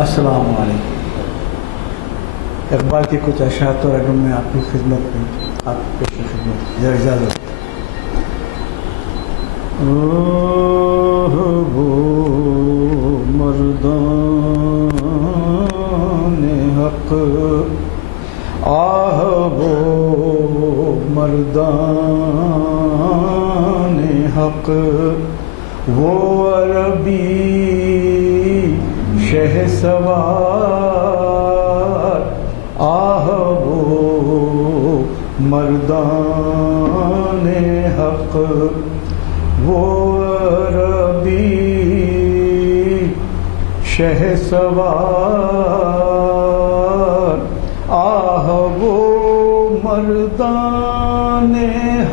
السلام علیکم۔ اقبال کی کچھ اشعار اور اگر میں آپ کی خدمت میں آپ کی پیش خدمت اجازت وہ مردان حق، آہ وہ مردان حق، وہ عربی شہسوار، آہ وہ مردان حق، وہ عربی شہسوار، آہ وہ مردان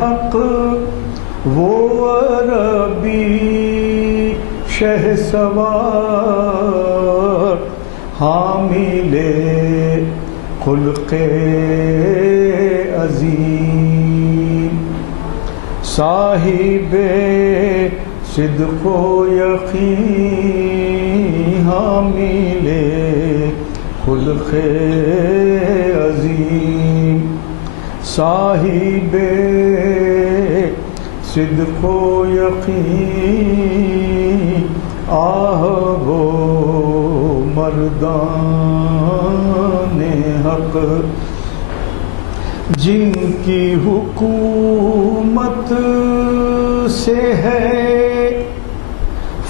حق، وہ عربی شہسوار، حامل خلق عظیم، صاحب صدق و یقین، حامل خلق عظیم، صاحب صدق و یقین، آہ وہ مردان حق، جن کی حکومت سے ہے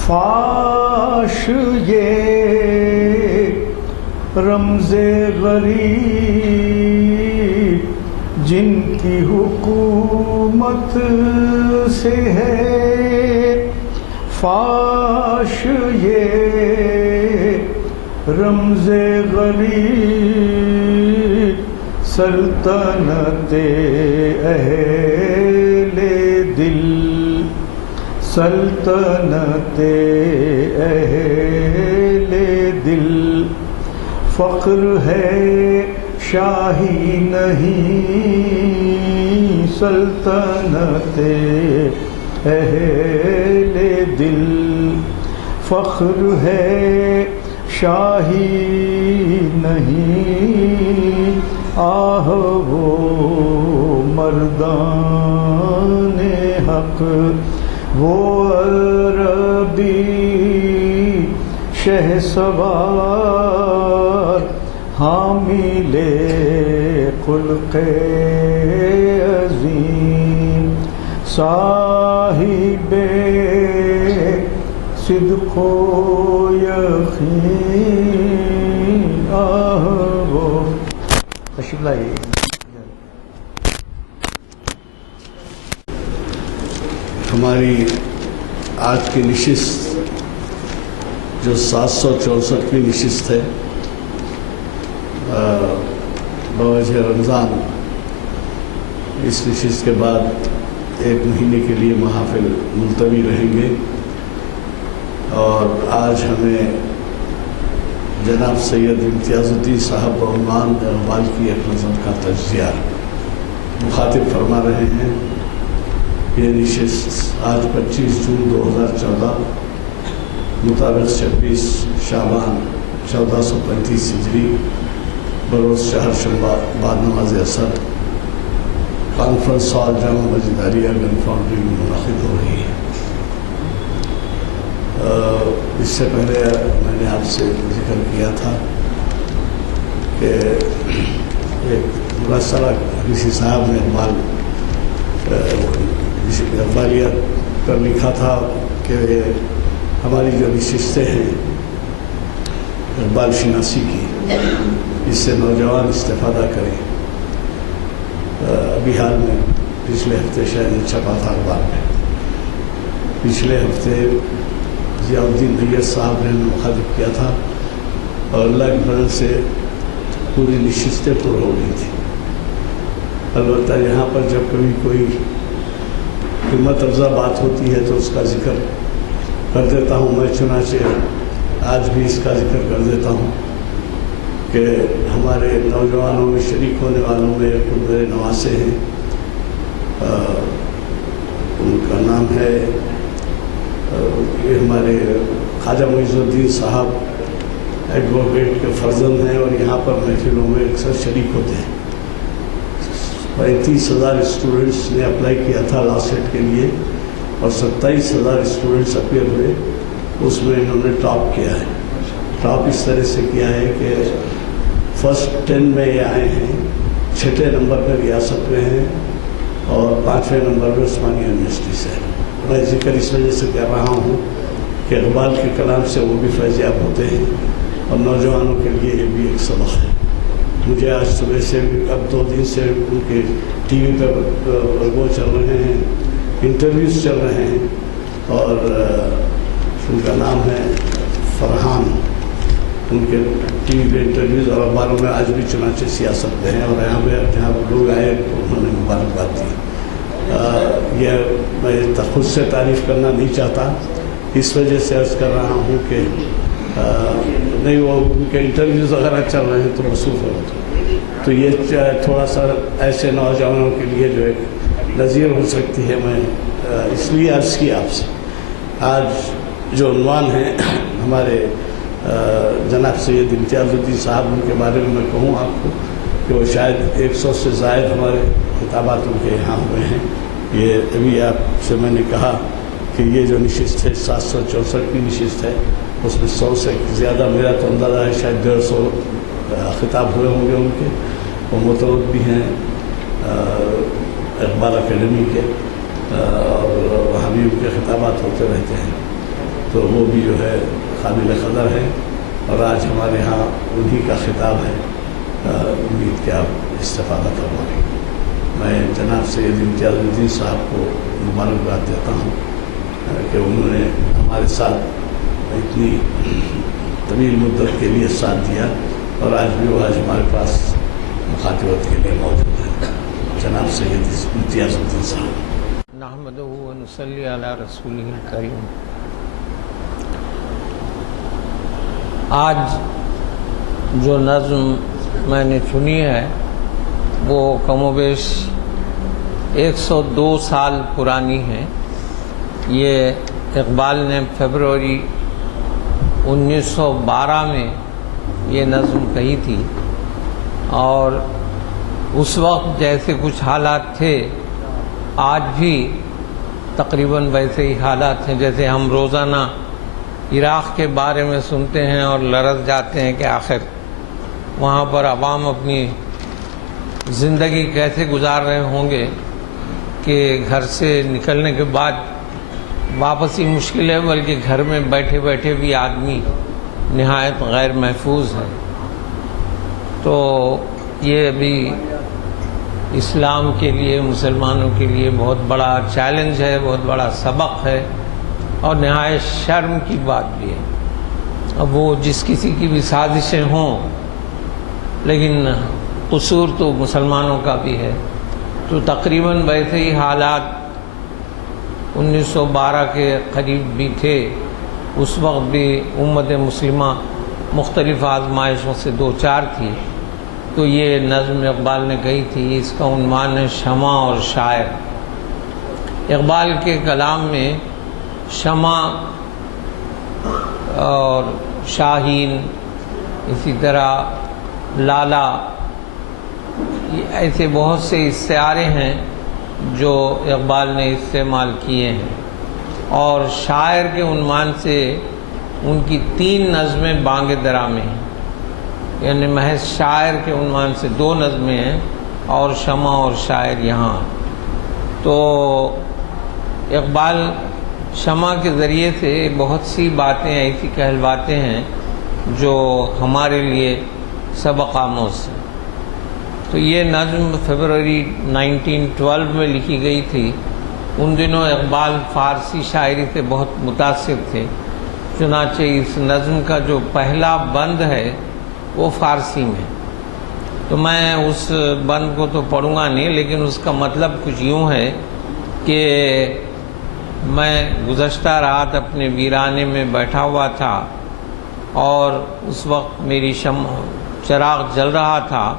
فاش یہ رمز غریب، جن کی حکومت سے ہے فاش یہ رمز غریب، سلطنت اہل دل، سلطنت اہل دل، فخر ہے شاہی نہیں، سلطنت اہل دل، فخر ہے شاہی نہیں، آہ وہ مردان حق، وہ عربی شہسوار، حامل خلق عظیم، صاحب صدق و یقین، آہ وہ تشریف لائیے۔ ہماری آج کی نشست جو 764ویں نشست ہے بوجہ رمضان، اس نشست کے بعد 1 مہینے کے لیے محافل ملتوی رہیں گے، اور آج ہمیں جناب سید امتیاز الدین صاحب بعنوان اقبال کی ایک نظم کا تجزیہ مخاطب فرما رہے ہیں۔ یہ نشست آج 25 جون 2014 مطابق 26 شعبان 1435 ہجری بروز شہر شنبہ بعد نماز عصر کانفرنس ہال جامع مسجد عالیہ گن فاؤنڈری میں منعقد ہو رہی ہے۔ اس سے پہلے میں نے آپ سے ذکر کیا تھا کہ ایک مراسلہ کسی صاحب نے اقبالیت پر لکھا تھا کہ ہماری جو نشستیں ہیں اقبال شناسی کی، اس سے نوجوان استفادہ کریں۔ ابھی حال میں پچھلے ہفتے شاید چھپا تھا اخبار میں، پچھلے ہفتے ضیاء الدین نیت صاحب نے مخاطب کیا تھا، اور اللہ کے فضل سے پوری نشستیں پر ہو گئی تھی۔ البتہ یہاں پر جب کبھی کوئی قیمت افزا بات ہوتی ہے تو اس کا ذکر کر دیتا ہوں میں، چنانچہ آج بھی اس کا ذکر کر دیتا ہوں کہ ہمارے نوجوانوں میں شریک ہونے والوں میں کچھ میرے نواسے ہیں، ان کا نام ہے یہ ہمارے خواجہ معیز الدین صاحب ایڈوکیٹ کے فرزند ہیں اور یہاں پر محفلوں میں اکثر شریک ہوتے ہیں۔ 35,000 اسٹوڈنٹس نے اپلائی کیا تھا لا سیٹ کے لیے اور 27,000 اسٹوڈنٹس اپیئر ہوئے، اس میں انہوں نے ٹاپ کیا ہے۔ ٹاپ اس طرح سے کیا ہے کہ فرسٹ 10 میں یہ آئے ہیں، 6 نمبر پہ ریاست میں ہیں اور 5ویں نمبر پہ عثمانیہ یونیورسٹی سے۔ میں ذکر اس وجہ سے کر رہا ہوں کہ اقبال کے کلام سے وہ بھی فیضیاب ہوتے ہیں اور نوجوانوں کے لیے یہ بھی ایک سبق ہے۔ مجھے آج صبح سے اب 2 دن سے ان کے ٹی وی پہ وہ چل رہے ہیں، انٹرویوز چل رہے ہیں، اور ان کا نام ہے فرحان، ان کے ٹی وی پہ انٹرویوز اور اخباروں میں آج بھی چنانچہ سیاست پہ ہیں، اور یہاں پہ جہاں لوگ آئے انہوں نے مبارکباد دی۔ یہ میں خود سے تعریف کرنا نہیں چاہتا، اس وجہ سے عرض کر رہا ہوں کہ نہیں، وہ ان کے انٹرویوز وغیرہ چل رہے ہیں تو مصروف ہو، تو یہ تھوڑا سا ایسے نوجوانوں کے لیے جو ایک نظیر ہو سکتی ہے۔ میں اس لیے عرض کی آپ سے، آج جو عنوان ہے ہمارے جناب سید امتیاز الدین صاحب، ان کے بارے میں کہوں آپ کو کہ وہ شاید 100 سے زائد ہمارے خطابات ان کے یہاں ہوئے ہیں۔ یہ ابھی آپ سے میں نے کہا کہ یہ جو نشست ہے 764 کی نشست ہے، اس میں 100 سے زیادہ، میرا تو اندازہ ہے شاید 150 خطاب ہوئے ہوں گے ان کے۔ وہ متعلق بھی ہیں اقبال اکیڈمی کے، اور وہاں بھی ان کے خطابات ہوتے رہتے ہیں، تو وہ بھی جو ہے قابل قدر ہے، اور آج ہمارے ہاں انہی کا خطاب ہے۔ امید کہ آپ استفادہ فرمائیں۔ میں جناب سید امتیاز الدین صاحب کو مبارکباد دیتا ہوں کہ انہوں نے ہمارے ساتھ اتنی طویل مدت کے لیے ساتھ دیا، اور آج بھی وہ ہمارے پاس مخاطبت کے لیے موجود ہے۔ جناب سید امتیاز الدین صاحب۔ نحمدہ و نصلی علی رسولہ الکریم۔ آج جو نظم میں نے چنی ہے وہ کم و بیش 102 سال پرانی ہے۔ یہ اقبال نے فروری 1912 میں یہ نظم کہی تھی، اور اس وقت جیسے کچھ حالات تھے آج بھی تقریباً ویسے ہی حالات ہیں جیسے ہم روزانہ عراق کے بارے میں سنتے ہیں اور لرز جاتے ہیں کہ آخر وہاں پر عوام اپنی زندگی کیسے گزار رہے ہوں گے کہ گھر سے نکلنے کے بعد واپسی مشکل ہے، بلکہ گھر میں بیٹھے بیٹھے بھی آدمی نہایت غیر محفوظ ہے۔ تو یہ بھی اسلام کے لیے، مسلمانوں کے لیے بہت بڑا چیلنج ہے، بہت بڑا سبق ہے، اور نہایت شرم کی بات بھی ہے۔ اب وہ جس کسی کی بھی سازشیں ہوں، لیکن قصور تو مسلمانوں کا بھی ہے۔ تو تقریباً ویسے ہی حالات 1912 کے قریب بھی تھے۔ اس وقت بھی امت مسلمہ مختلف آزمائشوں سے دوچار تھی۔ تو یہ نظم اقبال نے کہی تھی، اس کا عنوان ہے شمع اور شاعر۔ اقبال کے کلام میں شمع اور شاہین، اسی طرح لالا، ایسے بہت سے استعارے ہیں جو اقبال نے استعمال کیے ہیں، اور شاعر کے عنوان سے ان کی 3 نظمیں بانگ درا میں ہیں، یعنی محض شاعر کے عنوان سے 2 نظمیں ہیں اور شمع اور شاعر یہاں۔ تو اقبال شمع کے ذریعے سے بہت سی باتیں ایسی کہلواتے ہیں جو ہمارے لیے سبق آموز ہیں۔ تو یہ نظم فروری 1912 میں لکھی گئی تھی۔ ان دنوں اقبال فارسی شاعری سے بہت متاثر تھے، چنانچہ اس نظم کا جو پہلا بند ہے وہ فارسی میں۔ تو میں اس بند کو تو پڑھوں گا نہیں، لیکن اس کا مطلب کچھ یوں ہے کہ میں گزشتہ رات اپنے ویرانے میں بیٹھا ہوا تھا، اور اس وقت میری چراغ جل رہا تھا۔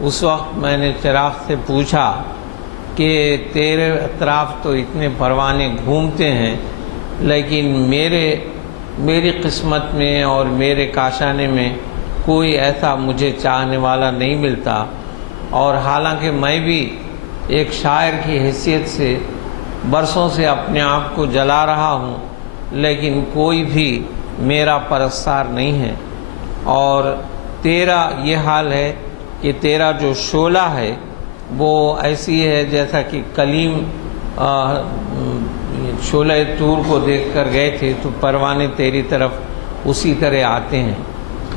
اس وقت میں نے چراغ سے پوچھا کہ تیرے اطراف تو اتنے پروانے گھومتے ہیں، لیکن میرے میری قسمت میں اور میرے کاشانے میں کوئی ایسا مجھے چاہنے والا نہیں ملتا، اور حالانکہ میں بھی ایک شاعر کی حیثیت سے برسوں سے اپنے آپ کو جلا رہا ہوں، لیکن کوئی بھی میرا پرستار نہیں ہے۔ اور تیرا یہ حال ہے کہ تیرا جو شعلہ ہے وہ ایسی ہے جیسا کہ کلیم شعلہ طور کو دیکھ کر گئے تھے تو پروانے تیری طرف اسی طرح آتے ہیں۔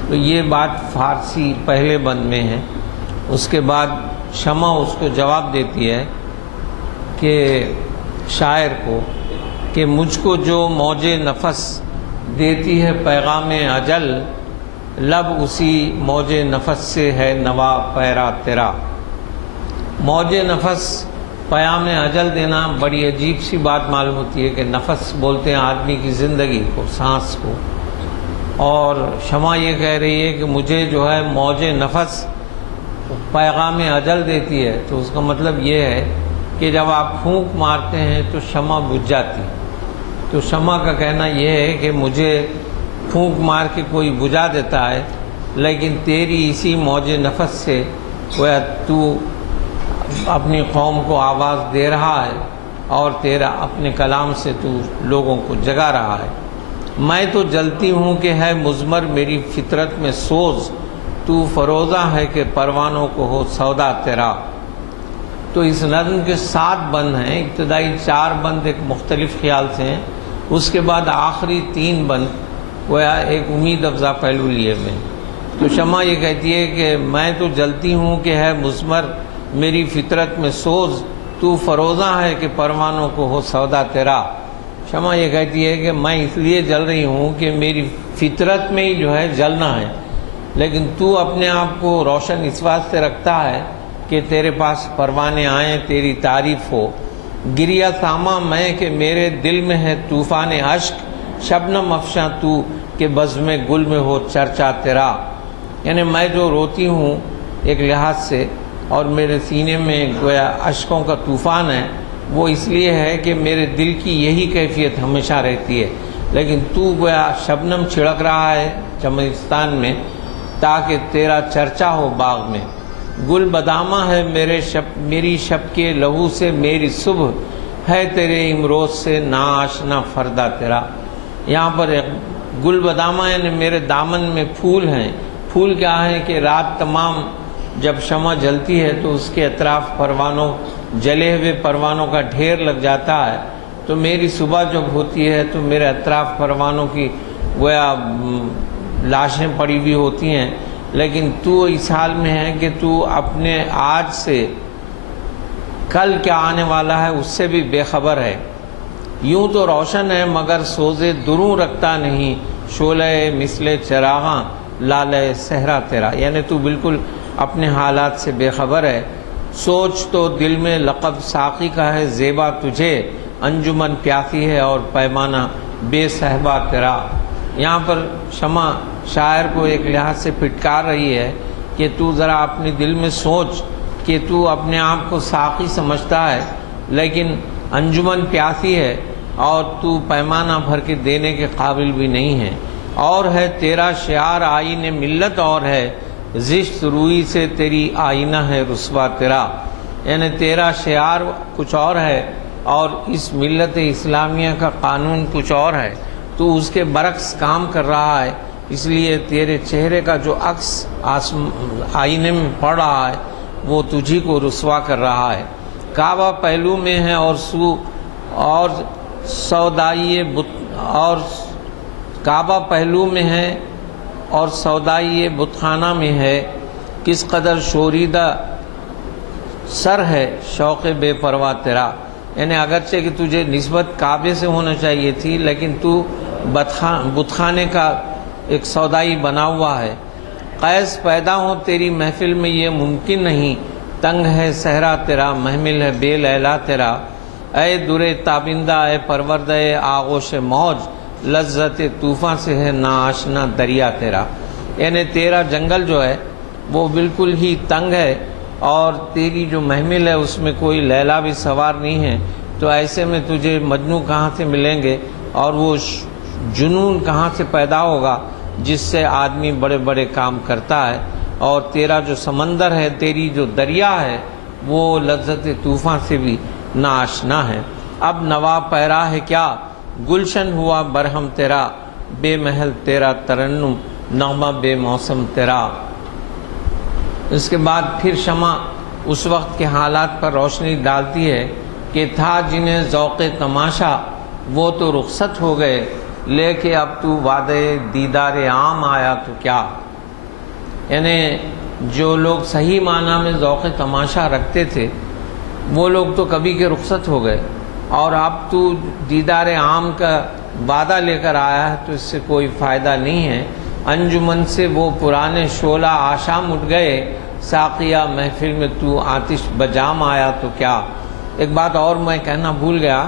تو یہ بات فارسی پہلے بند میں ہے۔ اس کے بعد شمع اس کو جواب دیتی ہے کہ شاعر کو کہ مجھ کو جو موج نفس دیتی ہے پیغام اجل، لب اسی موج نفس سے ہے نوا پیرا تیرا۔ موج نفس پیام اجل دینا بڑی عجیب سی بات معلوم ہوتی ہے کہ نفس بولتے ہیں آدمی کی زندگی کو، سانس کو، اور شمع یہ کہہ رہی ہے کہ مجھے جو ہے موج نفس پیغام اجل دیتی ہے، تو اس کا مطلب یہ ہے کہ جب آپ پھونک مارتے ہیں تو شمع بجھ جاتی۔ تو شمع کا کہنا یہ ہے کہ مجھے پھونک مار کے کوئی بجھا دیتا ہے، لیکن تیری اسی موج نفس سے گویا تو اپنی قوم کو آواز دے رہا ہے اور تیرا اپنے کلام سے تو لوگوں کو جگا رہا ہے۔ میں تو جلتی ہوں کہ ہے مضمر میری فطرت میں سوز، تو فروزہ ہے کہ پروانوں کو ہو سودا تیرا۔ تو اس نظم کے 7 بند ہیں، ابتدائی 4 بند ایک مختلف خیال سے ہیں، اس کے بعد آخری 3 بند گویا ایک امید افزا پہلو لیے ہوئے ہیں۔ تو شمع یہ کہتی ہے کہ میں تو جلتی ہوں کہ ہے مضمر میری فطرت میں سوز، تو فروزہ ہے کہ پروانوں کو ہو سودا تیرا۔ شمع یہ کہتی ہے کہ میں اس لیے جل رہی ہوں کہ میری فطرت میں ہی جو ہے جلنا ہے، لیکن تو اپنے آپ کو روشن اس واسطے رکھتا ہے کہ تیرے پاس پروانے آئیں، تیری تعریف ہو۔ گریہ ساما میں کہ میرے دل میں ہے طوفان اشک، شبنم افشاں تو کہ بزم گل میں ہو چرچا تیرا۔ یعنی میں جو روتی ہوں ایک لحاظ سے اور میرے سینے میں گویا اشکوں کا طوفان ہے، وہ اس لیے ہے کہ میرے دل کی یہی کیفیت ہمیشہ رہتی ہے، لیکن تو گویا شبنم چھڑک رہا ہے چمنستان میں تاکہ تیرا چرچا ہو باغ میں۔ گل بدامہ ہے میری شب کے لہو سے میری صبح، ہے تیرے امروز سے نا آشنا فردا تیرا۔ یہاں پر گل بدامہ یعنی میرے دامن میں پھول ہیں۔ پھول کیا ہے کہ رات تمام جب شمع جلتی ہے تو اس کے اطراف پروانوں، جلے ہوئے پروانوں کا ڈھیر لگ جاتا ہے، تو میری صبح جب ہوتی ہے تو میرے اطراف پروانوں کی گویا لاشیں پڑی ہوئی ہوتی ہیں، لیکن تو اس حال میں ہے کہ تو اپنے آج سے کل کیا آنے والا ہے اس سے بھی بے خبر ہے۔ یوں تو روشن ہے مگر سوزے دروں رکھتا نہیں، شعلہ مثل چراغاں لالہ صحرا تیرا۔ یعنی تو بالکل اپنے حالات سے بے خبر ہے۔ سوچ تو دل میں لقب ساقی کا ہے زیبا تجھے، انجمن پیاسی ہے اور پیمانہ بے صحبا تیرا۔ یہاں پر شمع شاعر کو ایک لحاظ سے پھٹکار رہی ہے کہ تو ذرا اپنے دل میں سوچ کہ تو اپنے آپ کو ساقی سمجھتا ہے، لیکن انجمن پیاسی ہے اور تو پیمانہ بھر کے دینے کے قابل بھی نہیں ہے۔ اور ہے تیرا شعار آئین ملت اور ہے، زشت روئی سے تیری آئینہ ہے رسوا تیرا۔ یعنی تیرا شعار کچھ اور ہے اور اس ملت اسلامیہ کا قانون کچھ اور ہے، تو اس کے برعکس کام کر رہا ہے، اس لیے تیرے چہرے کا جو عکس آئینے میں پڑ رہا ہے وہ تجھی کو رسوا کر رہا ہے۔ کعبہ پہلو میں ہے اور سودائی اور کعبہ پہلو میں ہے اور سودائی بت خانہ میں ہے، کس قدر شوریدہ سر ہے شوق بے پرواہ تیرا۔ یعنی اگرچہ کہ تجھے نسبت کعبے سے ہونا چاہیے تھی، لیکن تو بت خانے کا ایک سودائی بنا ہوا ہے۔ قیس پیدا ہو تیری محفل میں یہ ممکن نہیں، تنگ ہے صحرا تیرا، محمل ہے بے لیلا تیرا۔ اے درے تابندہ اے پروردہ آغوش موج، لذت طوفان سے ہے ناآشنا دریا تیرا۔ یعنی تیرا جنگل جو ہے وہ بالکل ہی تنگ ہے اور تیری جو محمل ہے اس میں کوئی لیلا بھی سوار نہیں ہے، تو ایسے میں تجھے مجنو کہاں سے ملیں گے، اور وہ جنون کہاں سے پیدا ہوگا جس سے آدمی بڑے بڑے کام کرتا ہے، اور تیرا جو سمندر ہے، تیری جو دریا ہے، وہ لذت طوفان سے بھی ناآشنا ہے۔ اب نوا پیرا ہے کیا، گلشن ہوا برہم تیرا، بے محل تیرا ترنم، نغمہ بے موسم تیرا۔ اس کے بعد پھر شمع اس وقت کے حالات پر روشنی ڈالتی ہے کہ تھا جنہیں ذوق تماشا وہ تو رخصت ہو گئے، لے کے اب تو وعدے دیدار عام آیا تو کیا۔ یعنی جو لوگ صحیح معنی میں ذوق تماشا رکھتے تھے وہ لوگ تو کبھی کے رخصت ہو گئے، اور اب تو دیدار عام کا وعدہ لے کر آیا ہے تو اس سے کوئی فائدہ نہیں ہے۔ انجمن سے وہ پرانے شعلہ آشام اٹھ گئے، ساقیہ محفل میں تو آتش بجام آیا تو کیا۔ ایک بات اور میں کہنا بھول گیا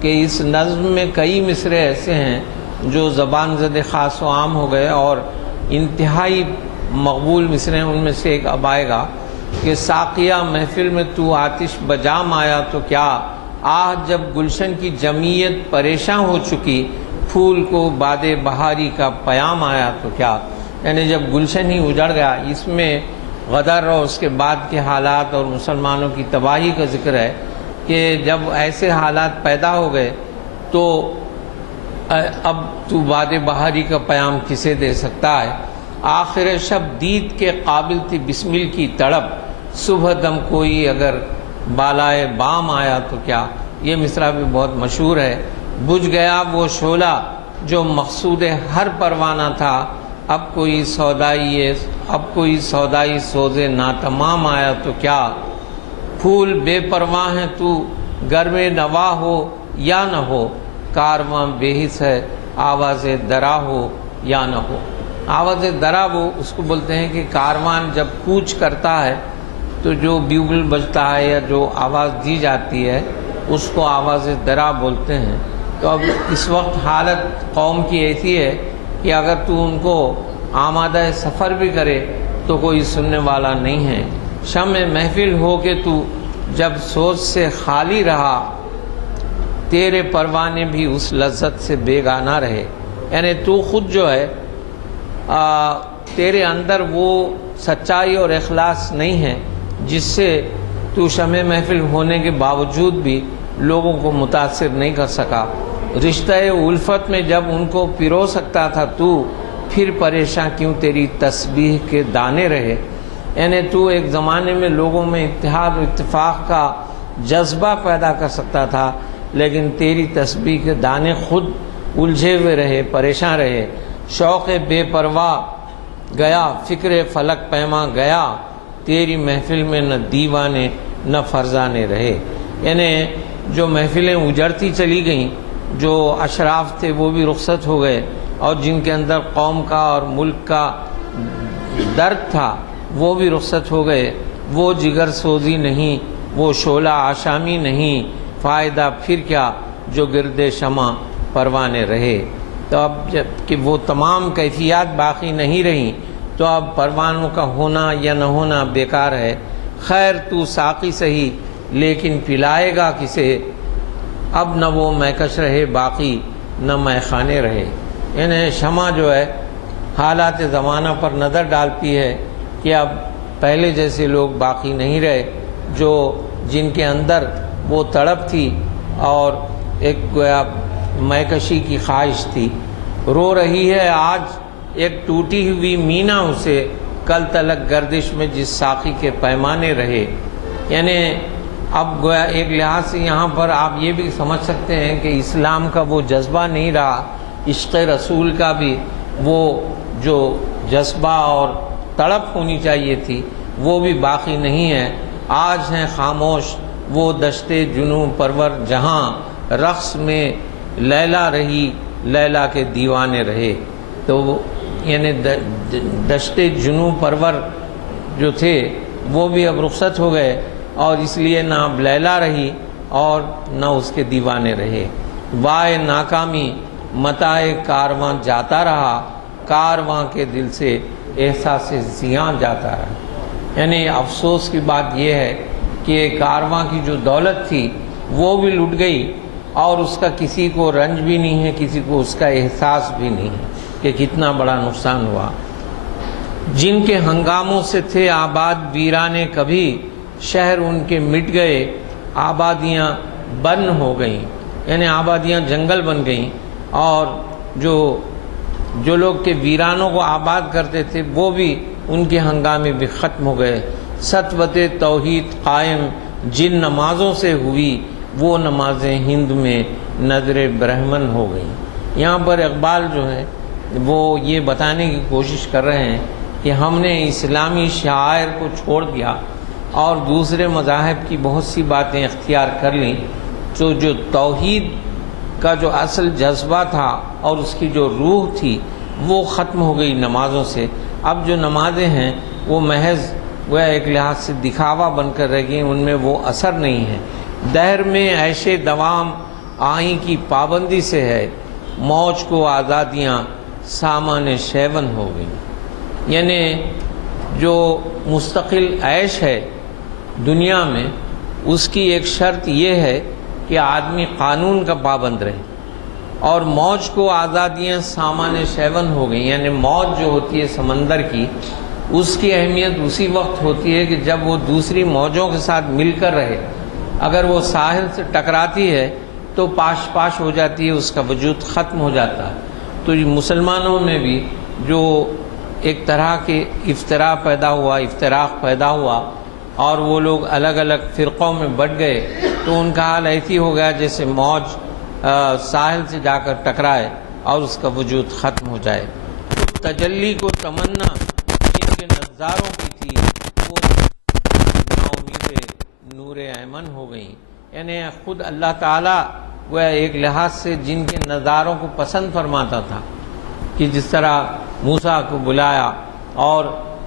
کہ اس نظم میں کئی مصرے ایسے ہیں جو زبان زد خاص و عام ہو گئے، اور انتہائی مقبول مصرے ہیں۔ ان میں سے ایک اب آئے گا کہ ساقیہ محفل میں تو آتش بجام آیا تو کیا، آہ جب گلشن کی جمعیت پریشان ہو چکی، پھول کو باد بہاری کا پیام آیا تو کیا۔ یعنی جب گلشن ہی اجڑ گیا، اس میں غدر اور اس کے بعد کے حالات اور مسلمانوں کی تباہی کا ذکر ہے کہ جب ایسے حالات پیدا ہو گئے تو اب تو باد بہاری کا پیام کسے دے سکتا ہے۔ آخر شب دید کے قابل تھی بسمل کی تڑپ، صبح دم کوئی اگر بالائے بام آیا تو کیا۔ یہ مصرع بھی بہت مشہور ہے۔ بجھ گیا وہ شعلہ جو مقصود ہر پروانہ تھا، اب کوئی سودائی سوزے ناتمام آیا تو کیا۔ پھول بے پرواہ ہیں تو گرم نوا ہو یا نہ ہو، کارواں بے حس ہے آواز درا ہو یا نہ ہو۔ آواز درا وہ اس کو بولتے ہیں کہ کاروان جب کوچ کرتا ہے تو جو بیوگل بجتا ہے یا جو آواز دی جاتی ہے اس کو آواز درا بولتے ہیں۔ تو اب اس وقت حالت قوم کی ایسی ہے کہ اگر تو ان کو آمادہ سفر بھی کرے تو کوئی سننے والا نہیں ہے۔ شمع محفل ہو کے تو جب سوچ سے خالی رہا، تیرے پروانے بھی اس لذت سے بیگانہ رہے۔ یعنی تو خود جو ہے تیرے اندر وہ سچائی اور اخلاص نہیں ہے جس سے تو شمع محفل ہونے کے باوجود بھی لوگوں کو متاثر نہیں کر سکا۔ رشتہ الفت میں جب ان کو پرو سکتا تھا تو پھر پریشاں کیوں تیری تسبیح کے دانے رہے۔ یعنی تو ایک زمانے میں لوگوں میں اتحاد و اتفاق کا جذبہ پیدا کر سکتا تھا، لیکن تیری تسبیح کے دانے خود الجھے ہوئے رہے، پریشاں رہے۔ شوق بے پرواہ گیا، فکر فلک پیما گیا، تیری محفل میں نہ دیوانے نہ فرزانے رہے۔ یعنی جو محفلیں اجڑتی چلی گئیں، جو اشراف تھے وہ بھی رخصت ہو گئے، اور جن کے اندر قوم کا اور ملک کا درد تھا وہ بھی رخصت ہو گئے۔ وہ جگر سوزی نہیں، وہ شعلہ آشامی نہیں، فائدہ پھر کیا جو گرد شمع پروانے رہے۔ تو اب جب کہ وہ تمام کیفیات باقی نہیں رہیں تو اب پروانوں کا ہونا یا نہ ہونا بیکار ہے۔ خیر تو ساقی سہی لیکن پلائے گا کسے، اب نہ وہ میکش رہے باقی نہ میخانے رہے۔ یعنی شمع جو ہے حالات زمانہ پر نظر ڈالتی ہے کہ اب پہلے جیسے لوگ باقی نہیں رہے، جن کے اندر وہ تڑپ تھی اور ایک گویا میکشی کی خواہش تھی۔ رو رہی ہے آج ایک ٹوٹی ہوئی مینا اسے، کل تلک گردش میں جس ساقی کے پیمانے رہے۔ یعنی اب گویا ایک لحاظ سے یہاں پر آپ یہ بھی سمجھ سکتے ہیں کہ اسلام کا وہ جذبہ نہیں رہا، عشق رسول کا بھی وہ جو جذبہ اور تڑپ ہونی چاہیے تھی وہ بھی باقی نہیں ہے۔ آج ہیں خاموش وہ دشت جنوں پرور جہاں، رقص میں لیلا رہی لیلا کے دیوانے رہے۔ تو یعنی دشت جنوں پرور جو تھے وہ بھی اب رخصت ہو گئے، اور اس لیے نہ اب لیلا رہی اور نہ اس کے دیوانے رہے۔ وائے ناکامی متائے کارواں جاتا رہا، کارواں کے دل سے احساس زیاں جاتا رہا۔ یعنی افسوس کی بات یہ ہے کہ کارواں کی جو دولت تھی وہ بھی لٹ گئی، اور اس کا کسی کو رنج بھی نہیں ہے، کسی کو اس کا احساس بھی نہیں ہے کہ کتنا بڑا نقصان ہوا۔ جن کے ہنگاموں سے تھے آباد ویرانے کبھی، شہر ان کے مٹ گئے، آبادیاں بن ہو گئیں، یعنی آبادیاں جنگل بن گئیں، اور جو لوگ کے ویرانوں کو آباد کرتے تھے وہ بھی ان کے ہنگامے بھی ختم ہو گئے۔ ستوت توحید قائم جن نمازوں سے ہوئی، وہ نمازیں ہند میں نظر برہمن ہو گئیں۔ یہاں پر اقبال جو ہے وہ یہ بتانے کی کوشش کر رہے ہیں کہ ہم نے اسلامی شعائر کو چھوڑ دیا اور دوسرے مذاہب کی بہت سی باتیں اختیار کر لیں، تو جو توحید کا جو اصل جذبہ تھا اور اس کی جو روح تھی وہ ختم ہو گئی نمازوں سے۔ اب جو نمازیں ہیں وہ محض وہ ایک لحاظ سے دکھاوا بن کر رہ گئی، ان میں وہ اثر نہیں ہے۔ دہر میں عیش دوام آئیں کی پابندی سے ہے، موج کو آزادیاں سامان شیون ہو گئیں۔ یعنی جو مستقل عیش ہے دنیا میں، اس کی ایک شرط یہ ہے کہ آدمی قانون کا پابند رہے، اور موج کو آزادیاں سامان شیون ہو گئیں۔ یعنی موج جو ہوتی ہے سمندر کی، اس کی اہمیت اسی وقت ہوتی ہے کہ جب وہ دوسری موجوں کے ساتھ مل کر رہے، اگر وہ ساحل سے ٹکراتی ہے تو پاش پاش ہو جاتی ہے، اس کا وجود ختم ہو جاتا ہے۔ تو یہ مسلمانوں میں بھی جو ایک طرح کے افتراق پیدا ہوا اور وہ لوگ الگ الگ فرقوں میں بٹ گئے، تو ان کا حال ایسی ہو گیا جیسے موج ساحل سے جا کر ٹکرائے اور اس کا وجود ختم ہو جائے۔ تجلی کو تمنا جن کے نظاروں کی تھی، وہ ناامید نور ایمن ہو گئیں۔ یعنی خود اللہ تعالیٰ وہ ایک لحاظ سے جن کے نظاروں کو پسند فرماتا تھا، کہ جس طرح موسیٰ کو بلایا اور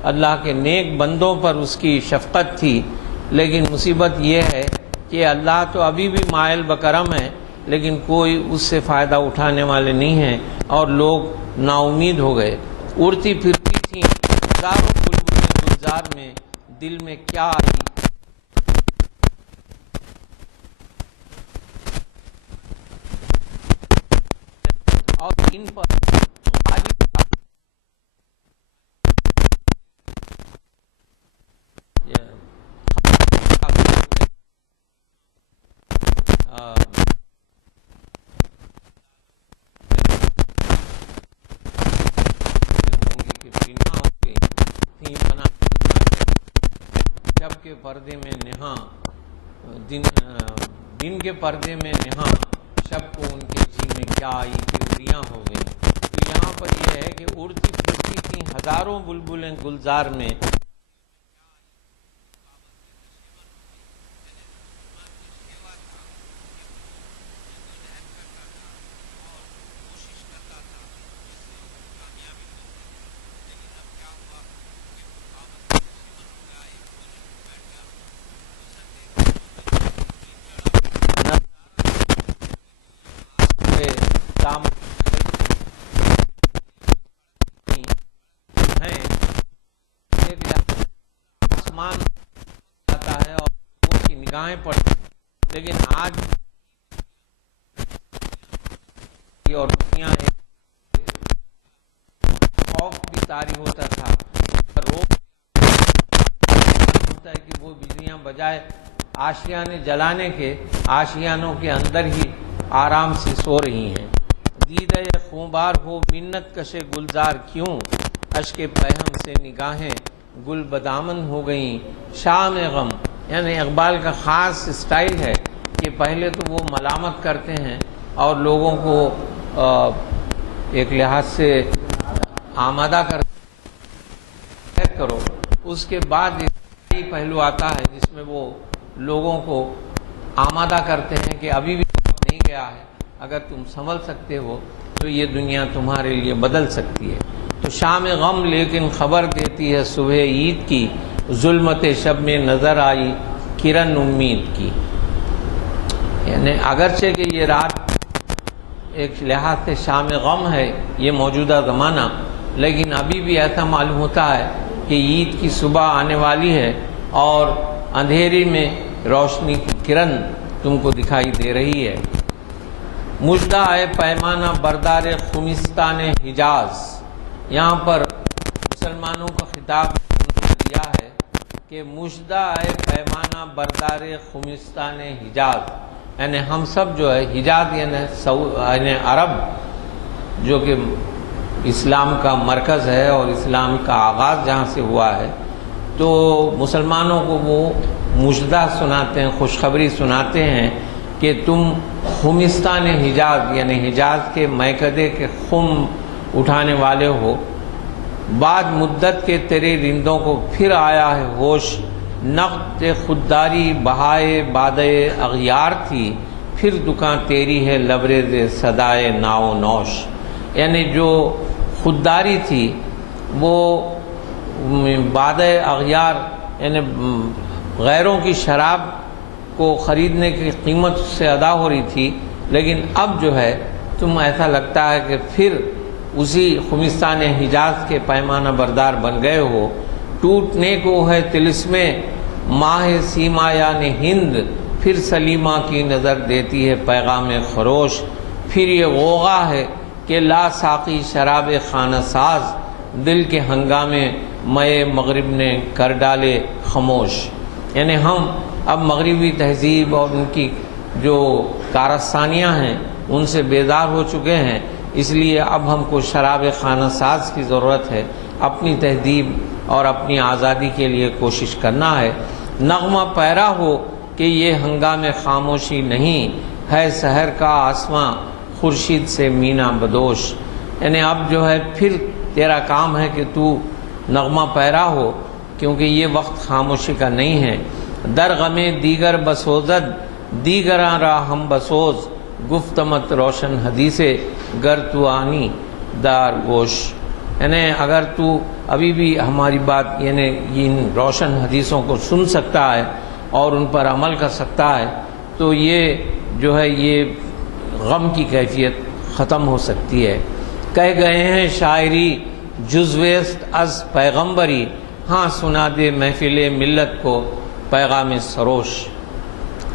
اللہ کے نیک بندوں پر اس کی شفقت تھی، لیکن مصیبت یہ ہے کہ اللہ تو ابھی بھی مائل بکرم ہے، لیکن کوئی اس سے فائدہ اٹھانے والے نہیں ہیں، اور لوگ نا امید ہو گئے۔ اڑتی پھرتی تھیں ہزاروں بلبلیں گلزار میں، دل میں کیا آئی اور ان پر شب کے پردے میں نہاں دن کے پردے میں نہاں، شب کو ان کے جی میں کیا آئی کہ اڑیاں ہو گئیں۔ تو یہاں پر یہ ہے کہ اڑتی پھرتی تھیں ہزاروں بلبلیں گلزار میں، آسمان جاتا ہے اور ان کی نگاہیں پڑتی، لیکن آج اور دنیا خوف بھی طاری ہوتا تھا، روک ہوتا ہے کہ وہ بجلیاں بجائے آشیانے جلانے کے، آشیانوں کے اندر ہی آرام سے سو رہی ہیں۔ دیدہ خونبار ہو منت کشے گلزار کیوں، اشک پہم سے نگاہیں گل بدامن ہو گئیں۔ شام غم، یعنی اقبال کا خاص اسٹائل ہے کہ پہلے تو وہ ملامت کرتے ہیں اور لوگوں کو ایک لحاظ سے آمادہ کرو، اس کے بعد ایک پہلو آتا ہے جس میں وہ لوگوں کو آمادہ کرتے ہیں کہ ابھی بھی نہیں گیا ہے، اگر تم سنبھل سکتے ہو تو یہ دنیا تمہارے لیے بدل سکتی ہے۔ تو شام غم لیکن خبر دیتی ہے صبح عید کی، ظلمت شب میں نظر آئی کرن امید کی۔ یعنی اگرچہ کہ یہ رات ایک لحاظ سے شام غم ہے یہ موجودہ زمانہ، لیکن ابھی بھی ایسا معلوم ہوتا ہے کہ عید کی صبح آنے والی ہے اور اندھیری میں روشنی کی کرن تم کو دکھائی دے رہی ہے۔ مژدہ اے پیمانہ بردار خمستان حجاز، یہاں پر مسلمانوں کا خطاب دیا ہے کہ مژدہ اے پیمانہ بردار خمستان حجاز، یعنی ہم سب جو ہے حجاز یعنی عرب جو کہ اسلام کا مرکز ہے اور اسلام کا آغاز جہاں سے ہوا ہے، تو مسلمانوں کو وہ مژدہ سناتے ہیں، خوشخبری سناتے ہیں کہ تم خمستان حجاز یعنی حجاز کے میکدے کے خم اٹھانے والے ہو، بعد مدت کے تیرے رندوں کو پھر آیا ہے ہوش، نقد خودداری بہائے بادے اغیار تھی، پھر دکان تیری ہے لبریز صدائے ناو نوش، یعنی جو خودداری تھی وہ بادے اغیار یعنی غیروں کی شراب کو خریدنے کی قیمت سے ادا ہو رہی تھی، لیکن اب جو ہے تم ایسا لگتا ہے کہ پھر اسی خمستان حجاز کے پیمانہ بردار بن گئے ہو، ٹوٹنے کو ہے طلسم ماہ سیما یعنی ہند، پھر سلیمہ کی نظر دیتی ہے پیغام خروش، پھر یہ غوغا ہے کہ لا ساقی شراب خانہ ساز، دل کے ہنگامے مئے مغرب نے کر ڈالے خاموش، یعنی ہم اب مغربی تہذیب اور ان کی جو کارستانیاں ہیں ان سے بیدار ہو چکے ہیں، اس لیے اب ہم کو شراب خانہ ساز کی ضرورت ہے، اپنی تہذیب اور اپنی آزادی کے لیے کوشش کرنا ہے، نغمہ پیرا ہو کہ یہ ہنگام خاموشی نہیں ہے، سحر کا آسماں خورشید سے مینا بدوش، یعنی اب جو ہے پھر تیرا کام ہے کہ تو نغمہ پیرا ہو، کیونکہ یہ وقت خاموشی کا نہیں ہے، در غمِ دیگر بسوزد دیگراں را ہم بسوز، گفتمت روشن حدیثے گر تو آنی دار گوش، یعنی اگر تو ابھی بھی ہماری بات یعنی ان روشن حدیثوں کو سن سکتا ہے اور ان پر عمل کر سکتا ہے تو یہ جو ہے یہ غم کی کیفیت ختم ہو سکتی ہے۔ کہہ گئے ہیں شاعری جزویست از پیغمبری، ہاں سنا دے محفل ملت کو پیغام سروش،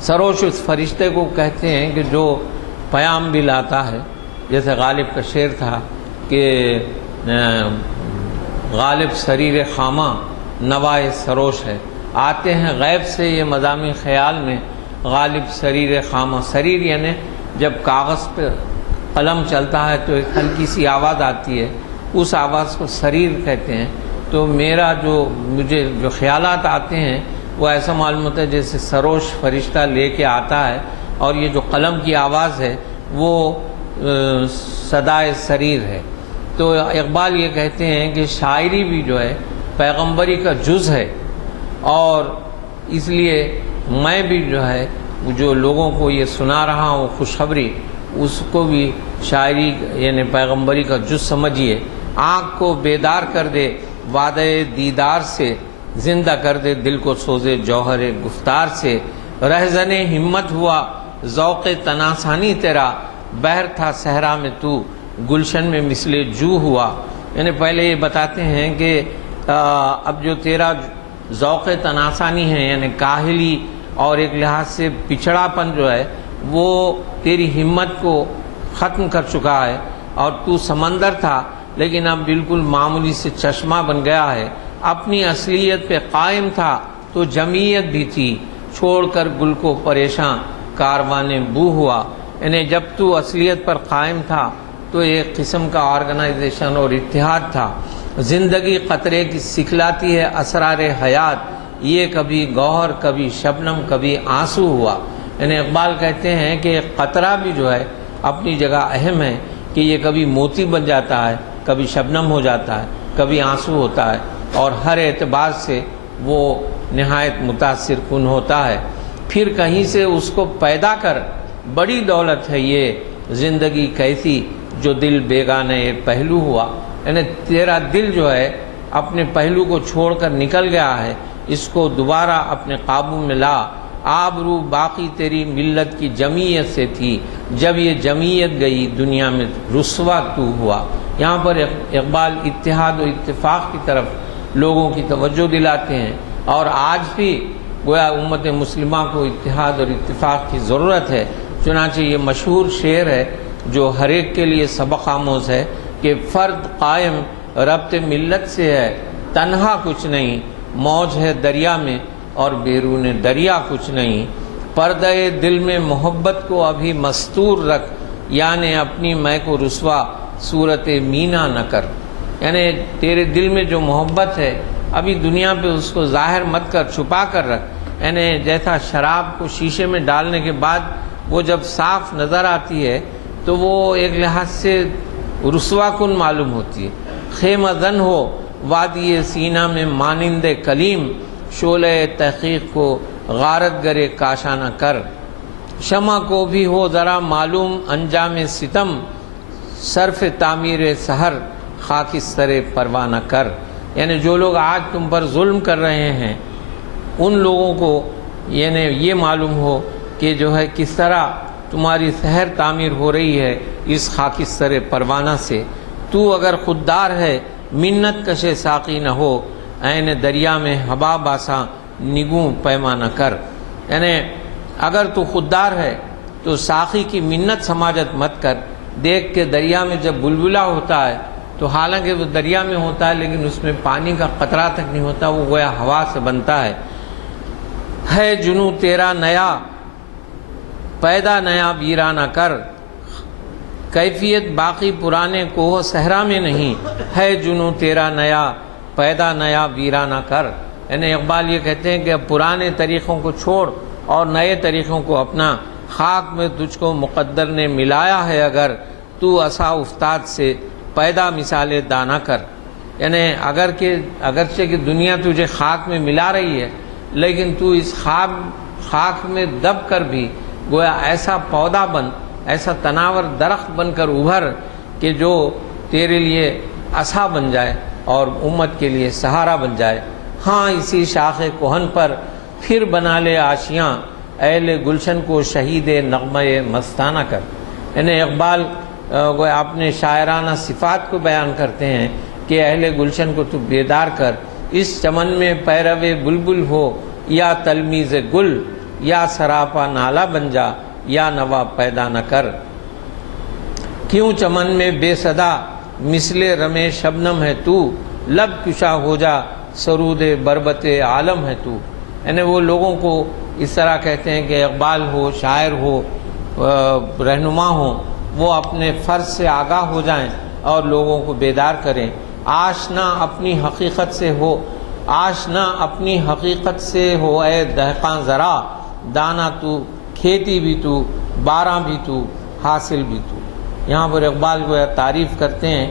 سروش اس فرشتے کو کہتے ہیں کہ جو پیام بھی لاتا ہے، جیسے غالب کا شعر تھا کہ غالب سریر خامہ نوائے سروش ہے، آتے ہیں غیب سے یہ مضامین خیال میں، غالب سریر خامہ، سریر یعنی جب کاغذ پہ قلم چلتا ہے تو ایک ہلکی سی آواز آتی ہے، اس آواز کو سریر کہتے ہیں، تو میرا مجھے جو خیالات آتے ہیں وہ ایسا معلوم ہوتا ہے جیسے سروش فرشتہ لے کے آتا ہے، اور یہ جو قلم کی آواز ہے وہ صدائے سریر ہے۔ تو اقبال یہ کہتے ہیں کہ شاعری بھی جو ہے پیغمبری کا جز ہے، اور اس لیے میں بھی جو ہے جو لوگوں کو یہ سنا رہا ہوں خوشخبری، اس کو بھی شاعری یعنی پیغمبری کا جز سمجھیے۔ آنکھ کو بیدار کر دے وعدے دیدار سے، زندہ کر دے دل کو سوزے جوہر گفتار سے، رہزن ہمت ہوا ذوق تناسانی تیرا، بہر تھا صحرا میں تو گلشن میں مثل جو ہوا، یعنی پہلے یہ بتاتے ہیں کہ اب جو تیرا ذوق تناسانی ہے یعنی کاہلی اور ایک لحاظ سے پچھڑا پن جو ہے وہ تیری ہمت کو ختم کر چکا ہے، اور تو سمندر تھا لیکن اب بالکل معمولی سے چشمہ بن گیا ہے، اپنی اصلیت پہ قائم تھا تو جمعیت بھی تھی، چھوڑ کر گل کو پریشاں کاروان بو ہوا، یعنی جب تو اصلیت پر قائم تھا تو ایک قسم کا آرگنائزیشن اور اتحاد تھا، زندگی قطرے کی سکھلاتی ہے اسرار حیات، یہ کبھی گوہر کبھی شبنم کبھی آنسو ہوا، یعنی اقبال کہتے ہیں کہ قطرہ بھی جو ہے اپنی جگہ اہم ہے کہ یہ کبھی موتی بن جاتا ہے، کبھی شبنم ہو جاتا ہے، کبھی آنسو ہوتا ہے، اور ہر اعتبار سے وہ نہایت متاثر کن ہوتا ہے، پھر کہیں سے اس کو پیدا کر بڑی دولت ہے یہ زندگی کیسی جو دل بیگانہ پہلو ہوا، یعنی تیرا دل جو ہے اپنے پہلو کو چھوڑ کر نکل گیا ہے، اس کو دوبارہ اپنے قابو میں لا، آبرو باقی تیری ملت کی جمعیت سے تھی، جب یہ جمعیت گئی دنیا میں رسوا تو ہوا۔ یہاں پر اقبال اتحاد و اتفاق کی طرف لوگوں کی توجہ دلاتے ہیں، اور آج بھی گویا امت مسلمہ کو اتحاد اور اتفاق کی ضرورت ہے، چنانچہ یہ مشہور شعر ہے جو ہر ایک کے لیے سبق آموز ہے کہ فرد قائم ربط ملت سے ہے، تنہا کچھ نہیں، موج ہے دریا میں اور بیرون دریا کچھ نہیں، پردہ دل میں محبت کو ابھی مستور رکھ، یعنی اپنی میں کو رسوا صورت مینا نہ کر، یعنی تیرے دل میں جو محبت ہے ابھی دنیا پہ اس کو ظاہر مت کر، چھپا کر رکھ، یعنی جیسا شراب کو شیشے میں ڈالنے کے بعد وہ جب صاف نظر آتی ہے تو وہ ایک لحاظ سے رسوا کن معلوم ہوتی ہے۔ خیمہ زن ہو وادی سینہ میں مانند کلیم، شعلہ تحقیق کو غارت گرے کاشانہ کر، شمع کو بھی ہو ذرا معلوم انجام ستم، صرف تعمیر سحر خاکستر پروانہ کر، یعنی جو لوگ آج تم پر ظلم کر رہے ہیں ان لوگوں کو یعنی یہ معلوم ہو کہ جو ہے کس طرح تمہاری سحر تعمیر ہو رہی ہے اس خاکستر پروانہ سے۔ تو اگر خوددار ہے منت کشے ساقی نہ ہو، عین دریا میں ہوا باساں نگوں پیمانہ کر، یعنی اگر تو خوددار ہے تو ساقی کی منت سماجت مت کر۔ دیکھ کے دریا میں جب بلبلا ہوتا ہے تو حالانکہ وہ دریا میں ہوتا ہے لیکن اس میں پانی کا قطرہ تک نہیں ہوتا، وہ گویا ہوا سے بنتا ہے جنوں تیرا نیا پیدا نیا ویرانہ کر، کیفیت باقی پرانے کوہ صحرا میں نہیں، ہے جنوں تیرا نیا پیدا نیا ویرانہ کر، یعنی اقبال یہ کہتے ہیں کہ اب پرانے طریقوں کو چھوڑ اور نئے طریقوں کو اپنا، خاک میں تجھ کو مقدر نے ملایا ہے اگر، تو عصا افتاد سے پیدا مثال دانا کر، یعنی اگرچہ کہ دنیا تجھے خاک میں ملا رہی ہے لیکن تو اس خاک میں دب کر بھی گویا ایسا پودا بن، ایسا تناور درخت بن کر ابھر کہ جو تیرے لیے عصا بن جائے اور امت کے لیے سہارا بن جائے۔ ہاں اسی شاخ کہن پر پھر بنا لے آشیاں، اہل گلشن کو شہید نغمہ مستانہ کر، یعنی اقبال گویا اپنے شاعرانہ صفات کو بیان کرتے ہیں کہ اہل گلشن کو تو بیدار کر، اس چمن میں پیرو بلبل ہو یا تلمیذ گل، یا سراپا نالا بن جا یا نوا پیدا نہ کر، کیوں چمن میں بے صدا مثل رمے شبنم ہے تو، لب کشا ہو جا سرود بربت عالم ہے تو، یعنی وہ لوگوں کو اس طرح کہتے ہیں کہ اقبال ہو، شاعر ہو، رہنما ہو، وہ اپنے فرض سے آگاہ ہو جائیں اور لوگوں کو بیدار کریں۔ آشنا اپنی حقیقت سے ہو، آشنا اپنی حقیقت سے ہو اے دہقاں ذرا، دانا تو کھیتی بھی تو باراں بھی تو حاصل بھی تو۔ یہاں پر اقبال کو تعریف کرتے ہیں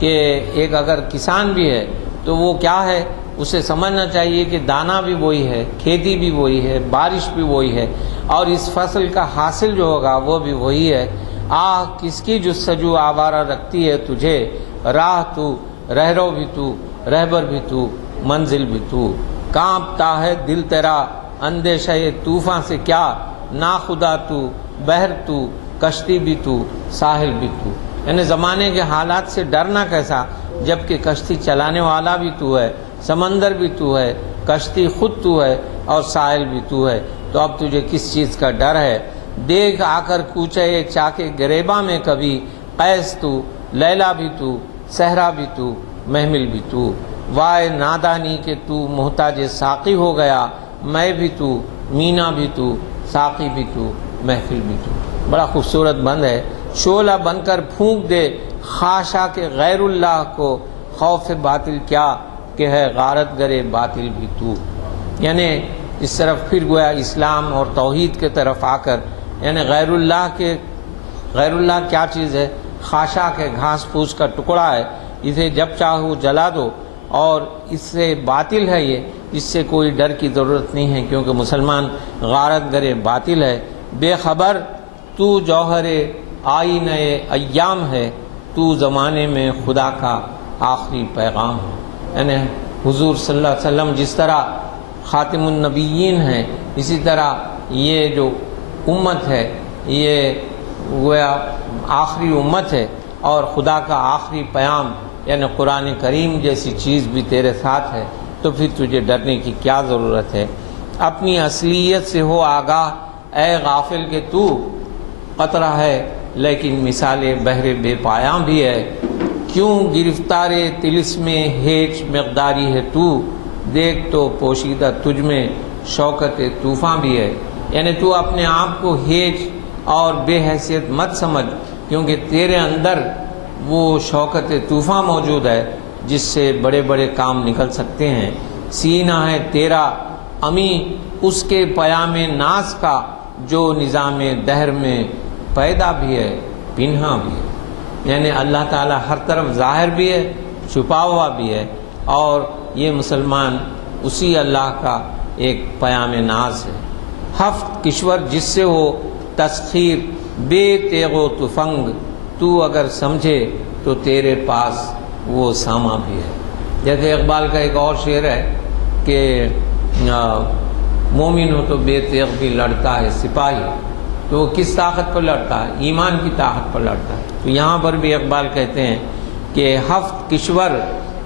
کہ ایک اگر کسان بھی ہے تو وہ کیا ہے، اسے سمجھنا چاہیے کہ دانا بھی وہی ہے، کھیتی بھی وہی ہے، بارش بھی وہی ہے، اور اس فصل کا حاصل جو ہوگا وہ بھی وہی ہے۔ آہ کس کی جستجو آوارہ رکھتی ہے تجھے، راہ تو رہرو بھی تو رہبر بھی تو منزل بھی تو، کانپتا ہے دل تیرا اندیشہ طوفاں سے کیا، ناخدا تو بحر تو کشتی بھی تو ساحل بھی تو، یعنی زمانے کے حالات سے ڈرنا کیسا جبکہ کشتی چلانے والا بھی تو ہے، سمندر بھی تو ہے، کشتی خود تو ہے اور ساحل بھی تو ہے، تو اب تجھے کس چیز کا ڈر ہے۔ دیکھ آ کر کوچے چاکے گریباں میں کبھی، قیس تو لیلا بھی تو صحرا بھی تو محمل بھی تو، وائے نادانی کہ تو محتاج ساقی ہو گیا، میں بھی تو مینا بھی تو ساقی بھی تو محفل بھی تو۔ بڑا خوبصورت بند ہے۔ شعلہ بن کر پھونک دے خاشا کے غیر اللہ کو، خوف باطل کیا کہ ہے غارت گرے باطل بھی تو، یعنی اس طرف پھر گویا اسلام اور توحید کے طرف آ کر، یعنی غیر اللہ کیا چیز ہے، خاشاک ہے، گھاس پھوس کا ٹکڑا ہے، اسے جب چاہو جلا دو، اور اس سے باطل ہے یہ، اس سے کوئی ڈر کی ضرورت نہیں ہے کیونکہ مسلمان غارت گرے باطل ہے۔ بے خبر تو جوہر آئینہ ایام ہے، تو زمانے میں خدا کا آخری پیغام ہے، یعنی حضور صلی اللہ علیہ وسلم جس طرح خاتم النبیین ہیں اسی طرح یہ جو امت ہے یہ گویا آخری امت ہے، اور خدا کا آخری پیام یعنی قرآن کریم جیسی چیز بھی تیرے ساتھ ہے، تو پھر تجھے ڈرنے کی کیا ضرورت ہے۔ اپنی اصلیت سے ہو آگاہ اے غافل کہ تو، قطرہ ہے لیکن مثال بحر بے پایاں بھی ہے۔ کیوں گرفتار طلسم ہیچ مقداری ہے تو، دیکھ تو پوشیدہ تجھ میں شوکت طوفاں بھی ہے۔ یعنی تو اپنے آپ کو ہیچ اور بے حیثیت مت سمجھ، کیونکہ تیرے اندر وہ شوکت طوفاں موجود ہے جس سے بڑے بڑے کام نکل سکتے ہیں۔ سینہ ہے تیرا امی اس کے پیام ناز کا، جو نظام دہر میں پیدا بھی ہے پنہا بھی ہے۔ یعنی اللہ تعالیٰ ہر طرف ظاہر بھی ہے، چھپا ہوا بھی ہے، اور یہ مسلمان اسی اللہ کا ایک پیام ناز ہے۔ ہفت کشور جس سے ہو تسخیر بے تیغ و تفنگ، تو اگر سمجھے تو تیرے پاس وہ ساما بھی ہے۔ جیسے اقبال کا ایک اور شعر ہے کہ مومن ہو تو بے تیغ بھی لڑتا ہے سپاہی، تو وہ کس طاقت پر لڑتا ہے؟ ایمان کی طاقت پر لڑتا ہے۔ تو یہاں پر بھی اقبال کہتے ہیں کہ ہفت کشور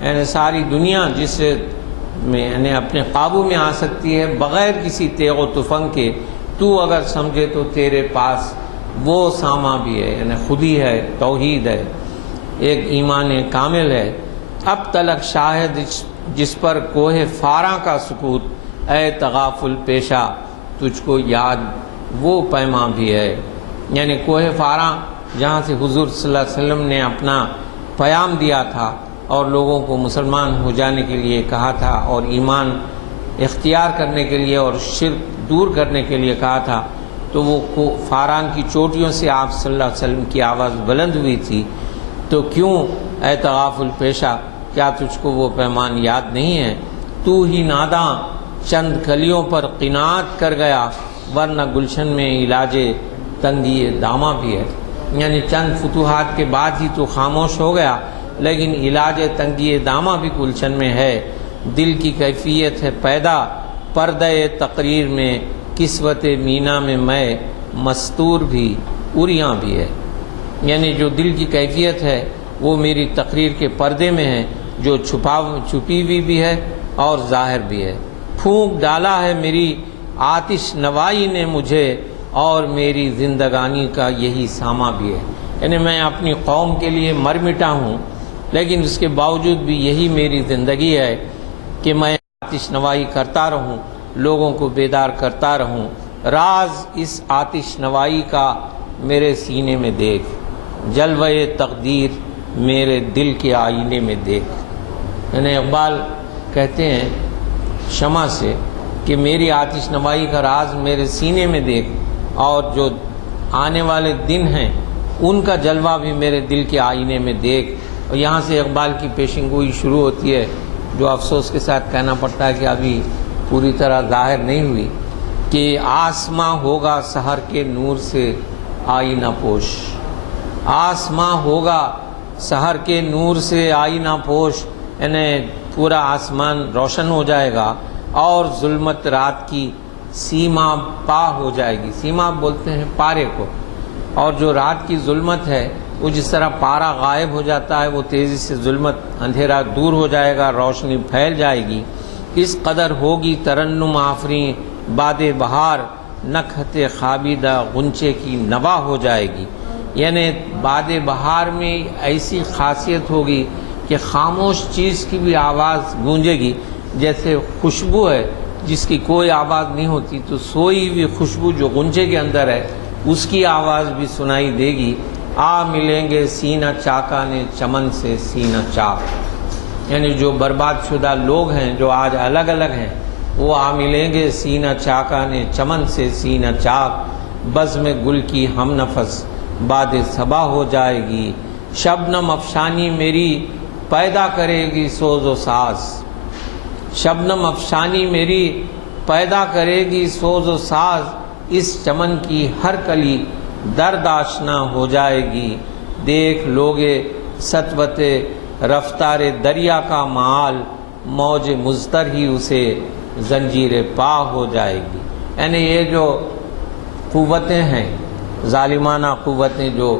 یعنی ساری دنیا جس میں یعنی اپنے قابو میں آ سکتی ہے بغیر کسی تیغ و تفنگ کے، تو اگر سمجھے تو تیرے پاس وہ ساما بھی ہے، یعنی خودی ہے، توحید ہے، ایک ایمان کامل ہے۔ اب تلک شاہد جس پر کوہ فاراں کا سکوت، اے تغافل پیشہ تجھ کو یاد وہ پیما بھی ہے۔ یعنی کوہ فاراں جہاں سے حضور صلی اللہ علیہ وسلم نے اپنا پیام دیا تھا اور لوگوں کو مسلمان ہو جانے کے لیے کہا تھا اور ایمان اختیار کرنے کے لیے اور شرک دور کرنے کے لیے کہا تھا، تو وہ فاران کی چوٹیوں سے آپ صلی اللہ علیہ وسلم کی آواز بلند ہوئی تھی۔ تو کیوں اے تغافل پیشہ، کیا تجھ کو وہ پیمان یاد نہیں ہے؟ تو ہی ناداں چند کلیوں پر قناعت کر گیا، ورنہ گلشن میں علاج تنگی دامہ بھی ہے۔ یعنی چند فتوحات کے بعد ہی تو خاموش ہو گیا، لیکن علاج تنگی دامہ بھی گلشن میں ہے۔ دل کی کیفیت ہے پیدا پردہ تقریر میں، کسوت مینا میں مستور بھی اریاں بھی ہے۔ یعنی جو دل کی کیفیت ہے وہ میری تقریر کے پردے میں ہے، جو چھپی ہوئی بھی ہے اور ظاہر بھی ہے۔ پھونک ڈالا ہے میری آتش نوائی نے مجھے، اور میری زندگانی کا یہی ساما بھی ہے۔ یعنی میں اپنی قوم کے لیے مر مٹا ہوں، لیکن اس کے باوجود بھی یہی میری زندگی ہے کہ میں آتش نوائی کرتا رہوں، لوگوں کو بیدار کرتا رہوں۔ راز اس آتش نوائی کا میرے سینے میں دیکھ، جلوہ تقدیر میرے دل کے آئینے میں دیکھ۔ یعنی اقبال کہتے ہیں شمع سے کہ میری آتش نوائی کا راز میرے سینے میں دیکھ، اور جو آنے والے دن ہیں ان کا جلوہ بھی میرے دل کے آئینے میں دیکھ۔ اور یہاں سے اقبال کی پیشن گوئی شروع ہوتی ہے، جو افسوس کے ساتھ کہنا پڑتا ہے کہ ابھی پوری طرح ظاہر نہیں ہوئی، کہ آسماں ہوگا سحر کے نور سے آئینہ پوش، آسماں ہوگا سحر کے نور سے آئینہ پوش، یعنی پورا آسمان روشن ہو جائے گا اور ظلمت رات کی سیما پا ہو جائے گی۔ سیما بولتے ہیں پارے کو، اور جو رات کی ظلمت ہے وہ جس طرح پارا غائب ہو جاتا ہے، وہ تیزی سے ظلمت اندھیرا دور ہو جائے گا، روشنی پھیل جائے گی۔ اس قدر ہوگی ترنم آفریں باد بہار، نکہت خوابیدہ غنچے کی نوا ہو جائے گی۔ یعنی باد بہار میں ایسی خاصیت ہوگی کہ خاموش چیز کی بھی آواز گونجے گی، جیسے خوشبو ہے جس کی کوئی آواز نہیں ہوتی، تو سوئی ہوئی خوشبو جو غنچے کے اندر ہے اس کی آواز بھی سنائی دے گی۔ آ ملیں گے سینہ چاکا نے چمن سے سینہ چاک، یعنی جو برباد شدہ لوگ ہیں جو آج الگ الگ ہیں، وہ آ ملیں گے سینہ چاکا نے چمن سے سینہ چاک، بزم گل کی ہم نفس باد صبا ہو جائے گی، شبنم افشانی میری پیدا کرے گی سوز و ساز، شبنم افشانی میری پیدا کرے گی سوز و ساز، اس چمن کی ہر کلی درد آشنا ہو جائے گی، دیکھ لوگے سطوت رفتار دریا کا معال، موج مضطر ہی اسے زنجیر پا ہو جائے گی۔ یعنی یہ جو قوتیں ہیں، ظالمانہ قوتیں جو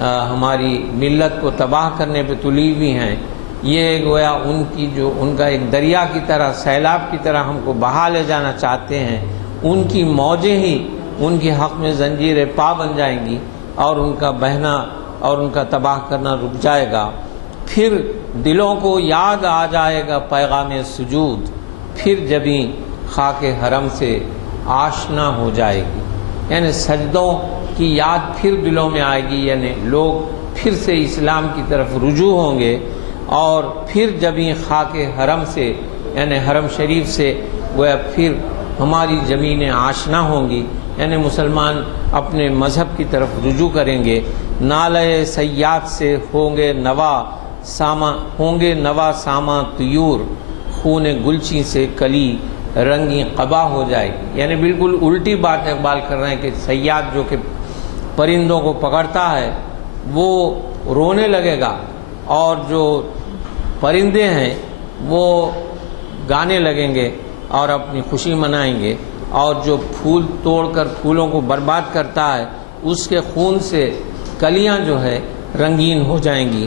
ہماری ملت کو تباہ کرنے پہ تلی ہوئی ہیں، یہ گویا ان کا ایک دریا کی طرح، سیلاب کی طرح ہم کو بہا لے جانا چاہتے ہیں۔ ان کی موجیں ہی ان کے حق میں زنجیر پا بن جائیں گی اور ان کا بہنا اور ان کا تباہ کرنا رک جائے گا۔ پھر دلوں کو یاد آ جائے گا پیغام سجود، پھر جبیں خاک حرم سے آشنا ہو جائے گی، یعنی سجدوں کی یاد پھر دلوں میں آئے گی، یعنی لوگ پھر سے اسلام کی طرف رجوع ہوں گے، اور پھر جبیں خاک حرم سے یعنی حرم شریف سے وہ پھر ہماری زمینیں آشنا ہوں گی، یعنی مسلمان اپنے مذہب کی طرف رجوع کریں گے۔ نالے سیاد سے ہوں گے نوا ساما طیور، خون گلچی سے کلی رنگی قبا ہو جائے گی، یعنی بالکل الٹی بات اقبال کر رہے ہیں کہ صیاد جو کہ پرندوں کو پکڑتا ہے وہ رونے لگے گا، اور جو پرندے ہیں وہ گانے لگیں گے اور اپنی خوشی منائیں گے، اور جو پھول توڑ کر پھولوں کو برباد کرتا ہے اس کے خون سے کلیاں جو ہے رنگین ہو جائیں گی۔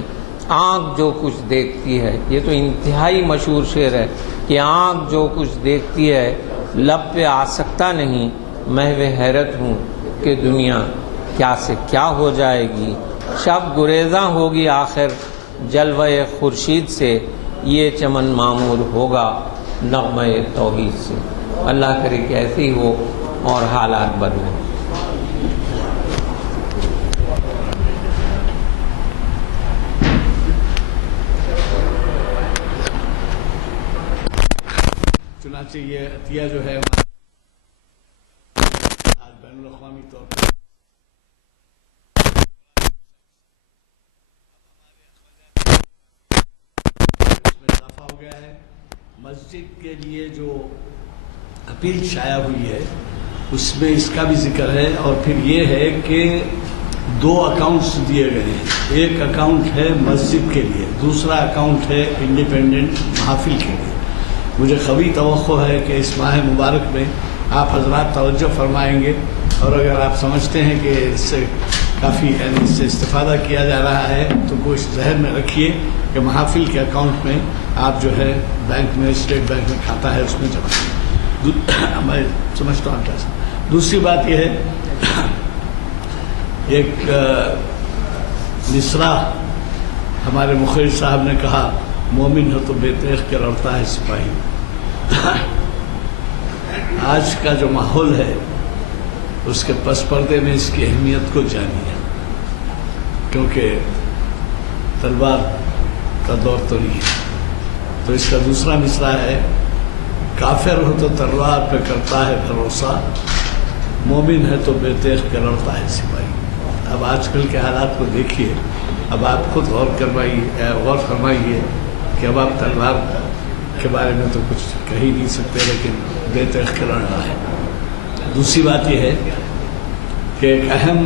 آنکھ جو کچھ دیکھتی ہے، یہ تو انتہائی مشہور شعر ہے کہ آنکھ جو کچھ دیکھتی ہے لب پہ آ سکتا نہیں، محو حیرت ہوں کہ دنیا کیا سے کیا ہو جائے گی۔ شب گریزاں ہوگی آخر جلوہ خورشید سے، یہ چمن معمور ہوگا نغمہ توحید سے۔ اللہ کرے کہ ایسے ہی ہو اور حالات بدلیں۔ چنانچہ یہ عطیہ جو ہے آج بین الاقوامی طور پر اس میں اضافہ ہو گیا ہے۔ مسجد کے لیے جو اپیل شائع ہوئی ہے اس میں اس کا بھی ذکر ہے، اور پھر یہ ہے کہ 2 اکاؤنٹس دیے گئے ہیں۔ ایک اکاؤنٹ ہے مسجد کے لیے، دوسرا اکاؤنٹ ہے انڈیپینڈنٹ محافل کے لیے۔ مجھے قوی توقع ہے کہ اس ماہ مبارک میں آپ حضرات توجہ فرمائیں گے، اور اگر آپ سمجھتے ہیں کہ اس سے کافی یعنی اس سے استفادہ کیا جا رہا ہے تو کوشش ذہن میں رکھیے کہ محافل کے اکاؤنٹ میں آپ جو ہے بینک میں اسٹیٹ بینک میں کھاتا ہے اس میں جمع کریں۔ میں سمجھتا ہوں کیا۔ دوسری بات یہ ہے، ایک مصرع ہمارے مخرج صاحب نے کہا، مومن ہے تو بے تیغ کے لڑتا ہے سپاہی۔ آج کا جو ماحول ہے اس کے پس پردے میں اس کی اہمیت کو جانیے، کیونکہ تلوار کا دور تو نہیں ہے۔ تو اس کا دوسرا مصرع ہے، کافر ہو تو تلوار پہ کرتا ہے بھروسہ، مومن ہے تو بے تیغ کے لڑتا ہے سپاہی۔ اب آج کل کے حالات کو دیکھیے، اب آپ خود غور فرمائیے کہ اب آپ تلوار کے بارے میں تو کچھ کہہ ہی نہیں سکتے، لیکن بے تیغ کے لڑنا ہے۔ دوسری بات یہ ہے کہ ایک اہم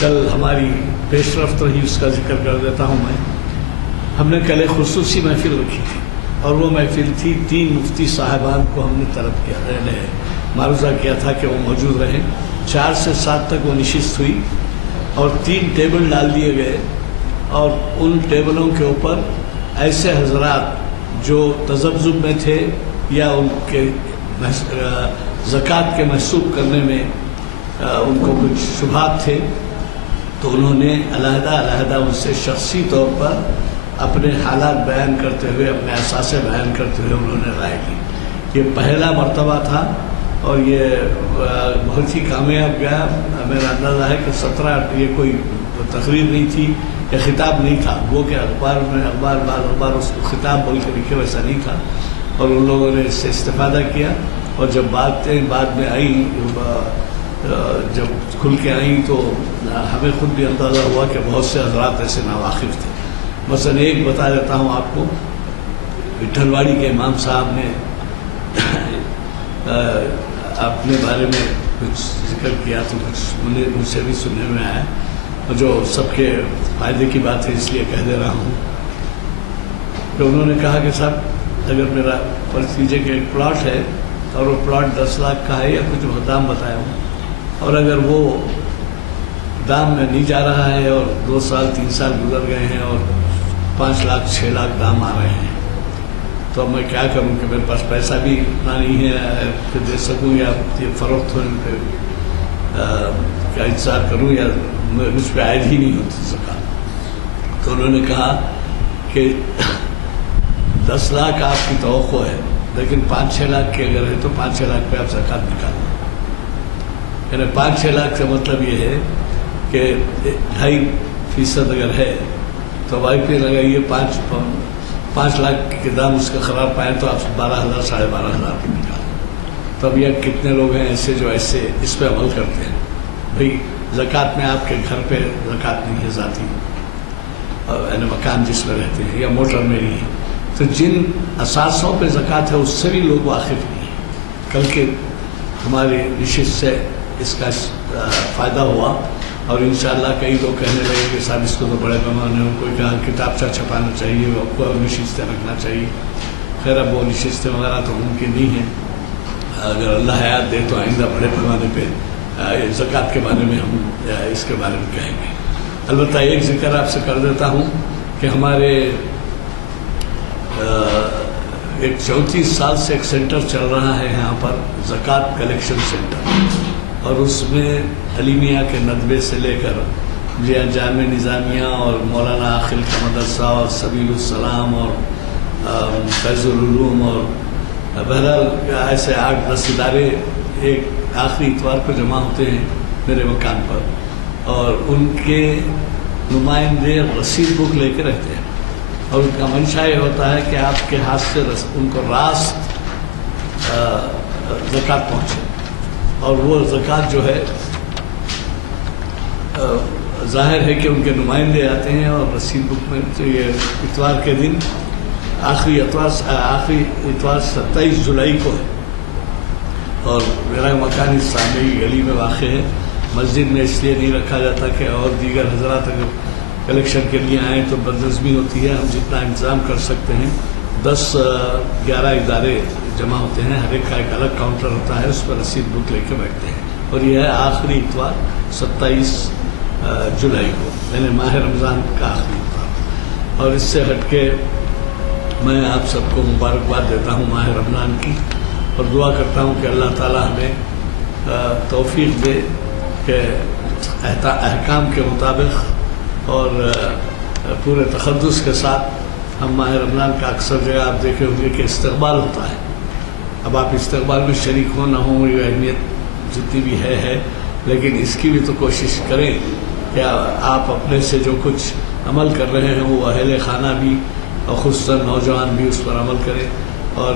کل ہماری پیش رفت رہی، اس کا ذکر کر دیتا ہوں میں۔ ہم نے کل ایک خصوصی محفل رکھی تھی، اور وہ محفل تھی 3 مفتی صاحبان کو ہم نے طلب کیا، معروضہ کیا تھا کہ وہ موجود رہیں۔ 4 سے 7 تک وہ نشست ہوئی، اور 3 ٹیبل ڈال دیے گئے، اور ان ٹیبلوں کے اوپر ایسے حضرات جو تذبذب میں تھے یا ان کے زکوٰۃ کے محسوب کرنے میں ان کو کچھ شبہات تھے، تو انہوں نے علیحدہ ان سے شخصی طور پر اپنے حالات بیان کرتے ہوئے، اپنے احساس بیان کرتے ہوئے انہوں نے رائے لی۔ یہ پہلا مرتبہ تھا، اور یہ بہت ہی کامیاب گیا۔ میرا اندازہ ہے کہ 17 یہ کوئی تقریر نہیں تھی یا خطاب نہیں تھا، وہ کہ اخبار اس کو خطاب بول کے لکھے، ویسا نہیں تھا، اور ان لوگوں نے اس سے استفادہ کیا۔ اور جب باتیں بعد میں آئیں، جب کھل کے آئیں، تو ہمیں خود بھی اندازہ ہوا کہ بہت سے حضرات ایسے ناواقف تھے۔ مثلا ایک بتا دیتا ہوں آپ کو، وٹھل واڑی کے امام صاحب نے اپنے بارے میں کچھ ذکر کیا، تو کچھ مجھ سے بھی سننے میں آیا، اور جو سب کے فائدے کی بات ہے اس لیے کہہ دے رہا ہوں کہ انہوں نے کہا کہ صاحب اگر میرا فرض کیجیے کہ ایک پلاٹ ہے، اور وہ پلاٹ 10 لاکھ کا ہے یا کچھ دام بتایا ہوں، اور اگر وہ دام میں نہیں جا رہا ہے اور 2 سال 3 سال گزر گئے ہیں اور 5 لاکھ 6 لاکھ دام آ رہے ہیں، تو اب میں کیا کروں کہ میرے پاس پیسہ بھی اتنا نہیں ہے کہ دے سکوں، یا یہ فروخت ہونے کا انتظار کروں، یا مجھ پہ عائد ہی نہیں ہوتی زکوٰۃ۔ تو انہوں نے کہا کہ 10 لاکھ آپ کی توقع ہے، لیکن 5-6 لاکھ کے اگر ہے تو 5-6 لاکھ پہ آپ زکوٰۃ نکالیں۔ یعنی 5-6 لاکھ کا مطلب یہ ہے کہ 2.5% اگر ہے تو وائی پہ لگائیے 5 لاکھ کے دام اس کا قرار پائیں تو آپ 12,000 12,500 کی نکالیں۔ تو اب یہ کتنے لوگ ہیں ایسے جو ایسے اس پہ عمل کرتے ہیں؟ بھئی زکوٰۃ میں آپ کے گھر پہ زکوٰۃ نہیں ہے ذاتی، یعنی مکان جس میں رہتے ہیں، یا موٹر میں نہیں ہے، تو جن اثاثوں پہ زکوٰۃ ہے اس سے بھی لوگ واقف نہیں ہیں۔ کل کے ہماری نشست سے اس کا فائدہ ہوا، اور انشاءاللہ کئی لوگ کہنے لگے کہ صاحب اس کو تو بڑے پیمانے میں، کوئی کہا کتابچہ چھپانا چاہیے، کوئی نشستیں رکھنا چاہیے۔ خیر اب وہ نشستیں وغیرہ تو ممکن نہیں ہیں، اگر اللہ حیات دے تو آئندہ بڑے پیمانے پہ زکوٰۃ کے بارے میں ہم اس کے بارے میں کہیں گے۔ البتہ ایک ذکر آپ سے کر دیتا ہوں کہ ہمارے ایک 34 سال سے ایک سینٹر چل رہا ہے یہاں پر، زکوٰۃ کلیکشن سینٹر، اور اس میں حلیمیہ کے ندوے سے لے کر جامع نظامیہ اور مولانا عاقل کا مدرسہ اور سبیل السلام اور فیض العلوم، اور بہرحال ایسے 8-10 ادارے ایک آخری اتوار کو جمع ہوتے ہیں میرے مکان پر، اور ان کے نمائندے رسید بک لے کے رہتے ہیں، اور ان کا منشا یہ ہوتا ہے کہ آپ کے ہاتھ سے ان کو راست زکوٰۃ پہنچے، اور وہ زکوٰۃ جو ہے ظاہر ہے کہ ان کے نمائندے آتے ہیں، اور رسید بک میں تو یہ اتوار کے دن آخری اتوار 27 جولائی کو ہے، اور میرا مکان اس سامنے کی گلی میں واقع ہے۔ مسجد میں اس لیے نہیں رکھا جاتا کہ اور دیگر حضرات اگر کلیکشن کے لیے آئیں تو بدنظمی ہوتی ہے، ہم جتنا انتظام کر سکتے ہیں 10-11 ادارے جمع ہوتے ہیں، ہر ایک کا ایک الگ کاؤنٹر ہوتا ہے، اس پر رسید بک لے کے بیٹھتے ہیں، اور یہ ہے آخری اتوار 27 جولائی کو، یعنی ماہ رمضان کا آخری اتوار۔ اور اس سے ہٹ کے میں آپ سب کو مبارکباد دیتا ہوں ماہ رمضان کی، اور دعا کرتا ہوں کہ اللہ تعالی ہمیں توفیق دے کہ احکام کے مطابق اور پورے تقدس کے ساتھ ہم ماہ رمضان کا اکثر جگہ آپ دیکھے ہوں گے کہ استقبال ہوتا ہے۔ اب آپ استقبال میں شریک ہوں نہ ہوں، یہ اہمیت جتنی بھی ہے، لیکن اس کی بھی تو کوشش کریں کہ آپ اپنے سے جو کچھ عمل کر رہے ہیں وہ اہل خانہ بھی اور خصوصاً نوجوان بھی اس پر عمل کریں، اور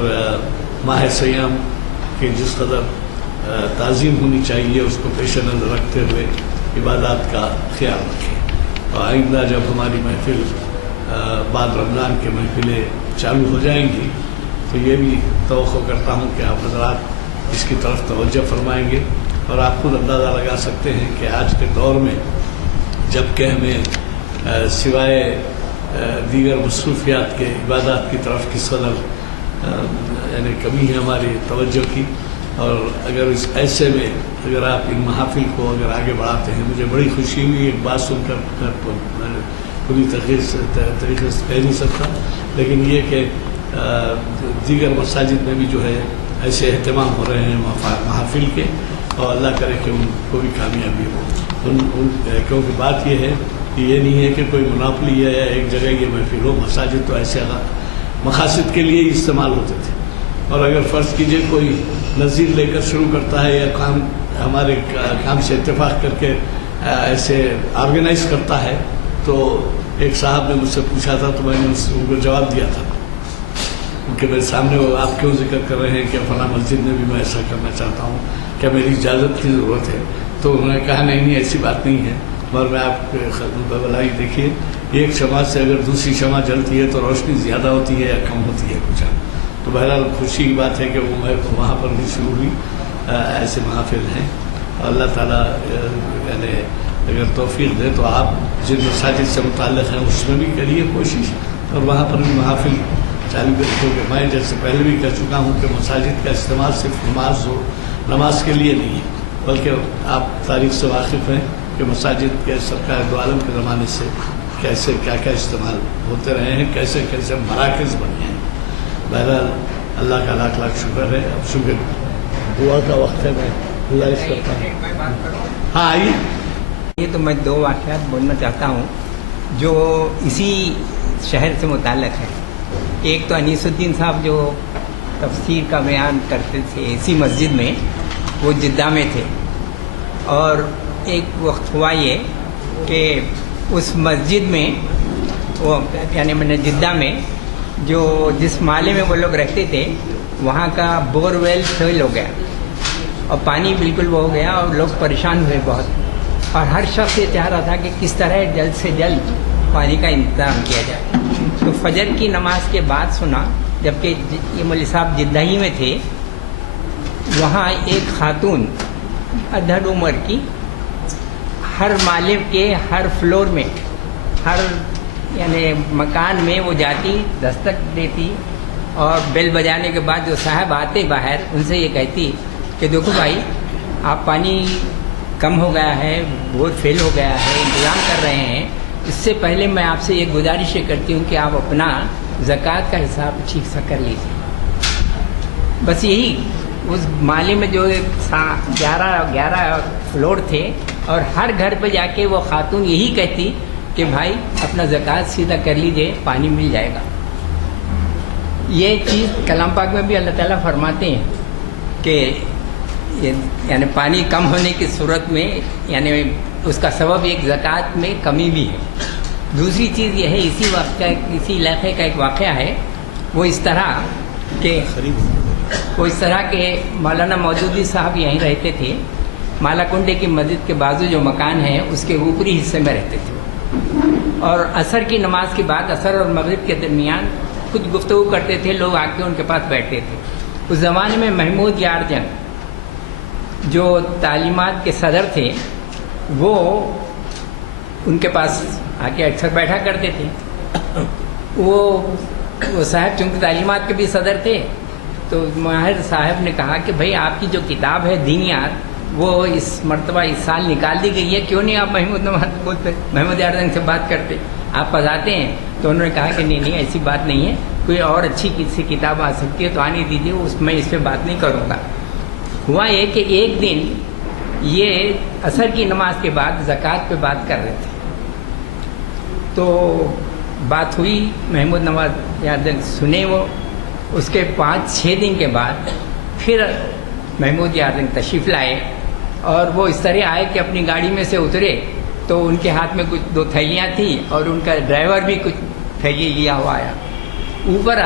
ماہ سیام کی جس قدر تعظیم ہونی چاہیے اس کو پیش نظر رکھتے ہوئے عبادات کا خیال رکھیں۔ اور آئندہ جب ہماری محفل بعد رمضان کے محفلیں چالو ہو جائیں گی تو یہ بھی توقع کرتا ہوں کہ آپ حضرات اس کی طرف توجہ فرمائیں گے، اور آپ خود اندازہ لگا سکتے ہیں کہ آج کے دور میں جب کہ ہمیں سوائے دیگر مصروفیات کے عبادات کی طرف کس قدر یعنی کمی ہے ہماری توجہ کی، اور اگر اس ایسے میں اگر آپ ان محافل کو اگر آگے بڑھاتے ہیں، مجھے بڑی خوشی ہوئی ایک بات سن کر، میں نے پوری طریقے سے کہہ نہیں سکتا، لیکن یہ کہ دیگر مساجد میں بھی جو ہے ایسے اہتمام ہو رہے ہیں محافل کے، اور اللہ کرے کہ ان کو بھی کامیابی ہو۔ کیونکہ بات یہ ہے کہ یہ نہیں ہے کہ کوئی مناپلی ہے یا ایک جگہ یہ محفل ہو، مساجد تو ایسے مقاصد کے لیے ہی استعمال ہوتے تھے، اور اگر فرض کیجئے کوئی نظیر لے کر شروع کرتا ہے یا کام ہمارے کام سے اتفاق کر کے ایسے آرگنائز کرتا ہے، تو ایک صاحب نے مجھ سے پوچھا تھا تو میں نے ان کو جواب دیا تھا کہ میرے سامنے وہ آپ کیوں ذکر کر رہے ہیں کہ فلاں مسجد میں بھی میں ایسا کرنا چاہتا ہوں، کیا میری اجازت کی ضرورت ہے؟ تو انہوں نے کہا نہیں ایسی بات نہیں ہے، مگر میں آپ کے خدمت بلائی دیکھیے، ایک شمع سے اگر دوسری شمع جلتی ہے تو روشنی زیادہ ہوتی ہے یا کم ہوتی ہے کچھ، تو بہرحال خوشی کی بات ہے کہ وہ وہاں پر بھی شروع ہوئی، ایسے محافل ہیں۔ اللہ تعالیٰ یعنی اگر توفیق دے تو آپ جن مساجد سے متعلق ہیں اس میں بھی کریے کوشش، اور وہاں پر بھی محافل چالو کر، کیونکہ میں جیسے پہلے بھی کہہ چکا ہوں کہ مساجد کا استعمال صرف نماز کے لیے نہیں ہے، بلکہ آپ تاریخ سے واقف ہیں کہ مساجد کے سرکار دو عالم کے زمانے سے کیسے کیا استعمال ہوتے رہے ہیں، کیسے مراکز بنے ہیں، بہرحال اللہ کا لاکھ لاکھ شکر ہے. اب شکر دعا کا وقت ہے. میں گزارش کرتا ہوں. ہاں آئیے. یہ تو میں 2 واقعات بولنا چاہتا ہوں جو اسی شہر سے متعلق ہے. ایک تو انیس الدین صاحب جو تفسیر کا بیان کرتے تھے اسی مسجد میں، وہ جدہ میں تھے، اور ایک وقت ہوا یہ کہ اس مسجد میں وہ یعنی میں نے جدہ میں جو جس محلے میں وہ لوگ رہتے تھے وہاں کا بور ویل فیل ہو گیا اور پانی بالکل وہ ہو گیا اور لوگ پریشان ہوئے بہت، اور ہر شخص یہ چاہ رہا تھا کہ کس طرح جلد سے جلد پانی کا انتظام کیا جائے. تو فجر کی نماز کے بعد سنا، جبکہ یہ مولوی صاحب جدہ ہی میں تھے، وہاں ایک خاتون ادھڑ عمر کی ہر محلے کے ہر فلور میں ہر یعنی مکان میں وہ جاتی، دستک دیتی، اور بیل بجانے کے بعد جو صاحب آتے باہر ان سے یہ کہتی کہ دیکھو بھائی آپ پانی کم ہو گیا ہے، بور فیل ہو گیا ہے، انتظام کر رہے ہیں، اس سے پہلے میں آپ سے یہ گزارش کرتی ہوں کہ آپ اپنا زکوٰۃ کا حساب ٹھیک سے کر لیجیے. بس یہی اس محلے میں جو 11 فلور تھے اور ہر گھر پہ جا کے وہ خاتون یہی کہتی کہ بھائی اپنا زکوٰۃ سیدھا کر لیجیے، پانی مل جائے گا. یہ چیز کلام پاک میں بھی اللہ تعالیٰ فرماتے ہیں کہ یعنی پانی کم ہونے کی صورت میں یعنی اس کا سبب ایک زکوٰۃ میں کمی بھی ہے. دوسری چیز یہ ہے، اسی علاقے کا ایک واقعہ ہے، وہ اس طرح کہ مولانا مودودی صاحب یہیں رہتے تھے. مالا کنڈے کی مسجد کے بازو جو مکان ہے اس کے اوپری حصے میں رہتے تھے، اور عصر کی نماز کے بعد عصر اور مغرب کے درمیان کچھ گفتگو کرتے تھے، لوگ آ کے ان کے پاس بیٹھتے تھے. اس زمانے میں محمود یار جنگ جو تعلیمات کے صدر تھے وہ ان کے پاس آ کے اکثر بیٹھا کرتے تھے. وہ صاحب چونکہ تعلیمات کے بھی صدر تھے، تو ماہر صاحب نے کہا کہ بھائی آپ کی جو کتاب ہے دینیات وہ اس مرتبہ اس سال نکال دی گئی ہے، کیوں نہیں آپ محمود یار جنگ سے بات کرتے، آپ پڑھاتے ہیں. تو انہوں نے کہا کہ نہیں ایسی بات نہیں ہے، کوئی اور اچھی کسی کتاب آ سکتی ہے تو آنے دیجیے، میں اس پہ بات نہیں کروں گا. ہوا یہ کہ ایک دن یہ عصر کی نماز کے بعد زکوٰۃ پہ بات کر رہے تھے، تو بات ہوئی، محمود نواز یاد سنے وہ. اس کے 5-6 دن کے بعد پھر محمود یار تشریف لائے، اور وہ اس طرح آئے کہ اپنی گاڑی میں سے اترے تو ان کے ہاتھ میں کچھ 2 تھیلیاں تھیں اور ان کا ڈرائیور بھی کچھ تھیلی لیا ہوا آیا. اوپر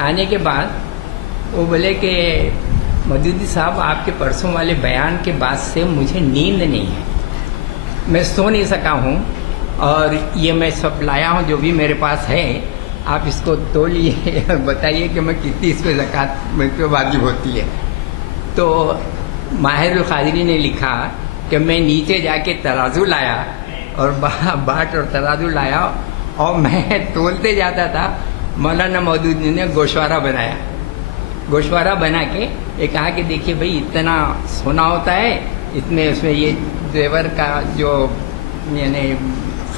آنے کے بعد وہ بولے کہ مودودی صاحب آپ کے پرسوں والے بیان کے بعد سے مجھے نیند نہیں ہے، میں سو نہیں سکا ہوں، اور یہ میں سب لایا ہوں جو بھی میرے پاس ہے، آپ اس کو تولیے اور بتائیے کہ میں کتنی اس پہ زکوٰۃ مجھ پہ واجب ہوتی ہے. تو ماہر القادری نے لکھا کہ میں نیچے جا کے ترازو لایا اور باٹ اور ترازو لایا اور میں تولتے جاتا تھا. مولانا مودودی نے گوشوارہ بنایا، گوشوارہ بنا کے یہ کہا کہ دیکھیے بھائی اتنا سونا ہوتا ہے، اس میں یہ زیور کا جو یعنی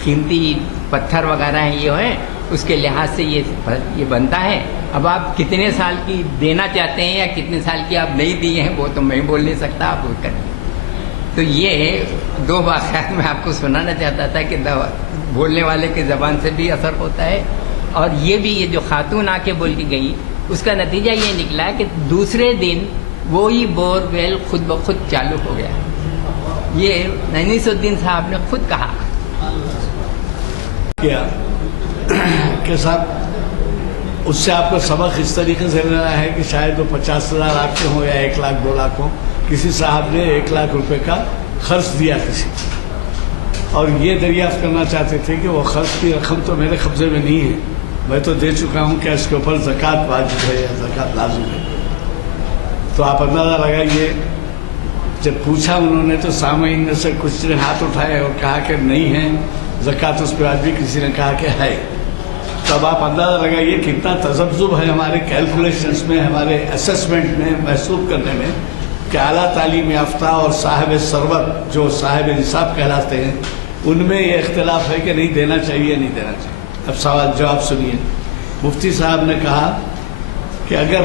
قیمتی پتھر وغیرہ ہیں یہ ہے، اس کے لحاظ سے یہ بنتا ہے. اب آپ کتنے سال کی دینا چاہتے ہیں یا کتنے سال کی آپ نہیں دیے ہیں وہ تو میں بول نہیں سکتا، آپ وہ کریں. تو یہ 2 واقعات میں آپ کو سنانا چاہتا تھا کہ بولنے والے کی زبان سے بھی اثر ہوتا ہے، اور یہ جو خاتون آ کے بول کے گئی اس کا نتیجہ یہ نکلا کہ دوسرے دن وہی بور ویل خود بخود چالو ہو گیا. یہ انیس الدین صاحب نے خود کہا کہ صاحب اس سے آپ کو سبق اس طریقے سے لینا ہے کہ شاید وہ 50,000 آپ کے ہوں یا 1 لاکھ 2 لاکھ ہوں، کسی صاحب نے 1 لاکھ روپے کا خرچ دیا کسی، اور یہ دریافت کرنا چاہتے تھے کہ وہ خرچ کی رقم تو میرے قبضے میں نہیں ہے، میں تو دے چکا ہوں، کیا اس کے اوپر زکوٰۃ واجب ہے یا زکوٰۃ لازم ہے. تو آپ اندازہ لگائیے، جب پوچھا انہوں نے تو سامعین میں سے کچھ نے ہاتھ اٹھائے اور کہا کہ نہیں ہے زکوٰۃ اس پہ واجب، کسی نے کہا کہ ہے. تب آپ اندازہ لگائیے کتنا تذبذب ہے ہمارے کیلکولیشنز میں، ہمارے اسسمنٹ میں، محسوب کرنے میں، کہ اعلیٰ تعلیم یافتہ اور صاحب ثروت جو صاحب نصاب کہلاتے ہیں ان میں یہ اختلاف ہے کہ نہیں دینا چاہیے نہیں دینا چاہیے. اب سوال جواب سنیے. مفتی صاحب نے کہا کہ اگر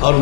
اور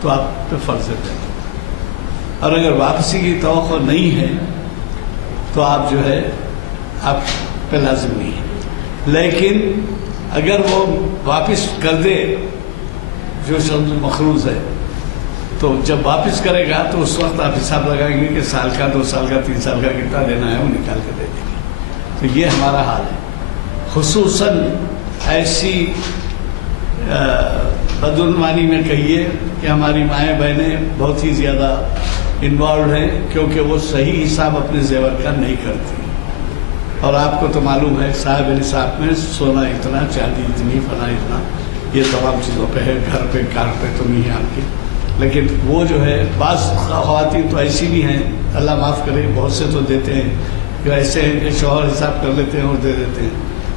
تو آپ پہ فرض ہے، اور اگر واپسی کی توقع نہیں ہے تو آپ جو ہے آپ پہ لازم نہیں ہے۔ لیکن اگر وہ واپس کر دے جو شخص مقروض ہے تو جب واپس کرے گا تو اس وقت آپ حساب لگائیں گے کہ سال کا 2 سال کا 3 سال کا کتنا دینا ہے وہ نکال کے دے دیں گے۔ تو یہ ہمارا حال ہے، خصوصاً ایسی بدعنوانی میں کہیے کہ ہماری مائیں بہنیں بہت ہی زیادہ انوالوڈ ہیں، کیونکہ وہ صحیح حساب اپنے زیور کا نہیں کرتی، اور آپ کو تو معلوم ہے صاحب نصاب میں سونا اتنا، چاندی اتنی، فنا اتنا، یہ تمام چیزوں پہ ہے، گھر پہ کار پہ تو نہیں ہے آپ کی۔ لیکن وہ جو ہے بعض خواتین تو ایسی بھی ہیں، اللہ معاف کرے، بہت سے تو دیتے ہیں جو ایسے ہیں کہ شوہر حساب کر لیتے ہیں اور دے دیتے ہیں،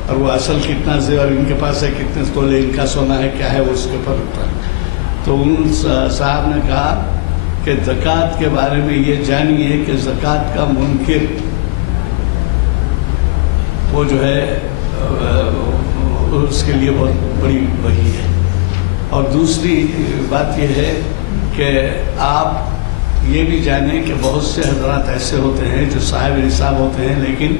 اور وہ اصل کتنا زیور ان کے پاس ہے، کتنے تولے ان کا سونا ہے، کیا ہے، وہ اس کے اوپر ہوتا ہے۔ تو ان صاحب نے کہا کہ زکوٰۃ کے بارے میں یہ جانیے کہ زکوٰۃ کا منکر وہ جو ہے اس کے لیے بہت بڑی وحی ہے۔ اور دوسری بات یہ ہے کہ آپ یہ بھی جانیں کہ بہت سے حضرات ایسے ہوتے ہیں جو صاحب نصاب ہوتے ہیں، لیکن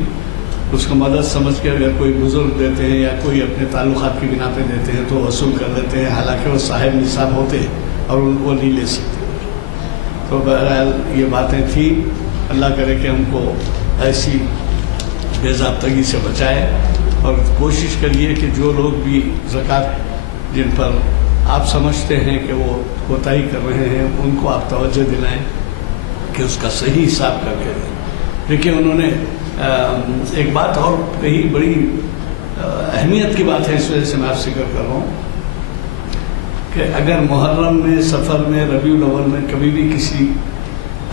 اس کو مدد سمجھ کے اگر کوئی بزرگ دیتے ہیں یا کوئی اپنے تعلقات کی بنا پہ دیتے ہیں تو وصول کر لیتے ہیں، حالانکہ وہ صاحب نصاب ہوتے ہیں اور وہ نہیں لے سکتے۔ تو بہرحال یہ باتیں تھیں، اللہ کرے کہ ہم کو ایسی بے ضابطگی سے بچائے، اور کوشش کریے کہ جو لوگ بھی زکوٰۃ جن پر آپ سمجھتے ہیں کہ وہ کوتاہی کر رہے ہیں ان کو آپ توجہ دلائیں کہ اس کا صحیح حساب کر کے دیں۔ دیکھیے انہوں نے ایک بات اور کہی، بڑی اہمیت کی بات ہے، اس وجہ سے میں آپ سے ذکر کر رہا ہوں کہ اگر محرم میں، سفر میں، ربیع الاول میں کبھی بھی کسی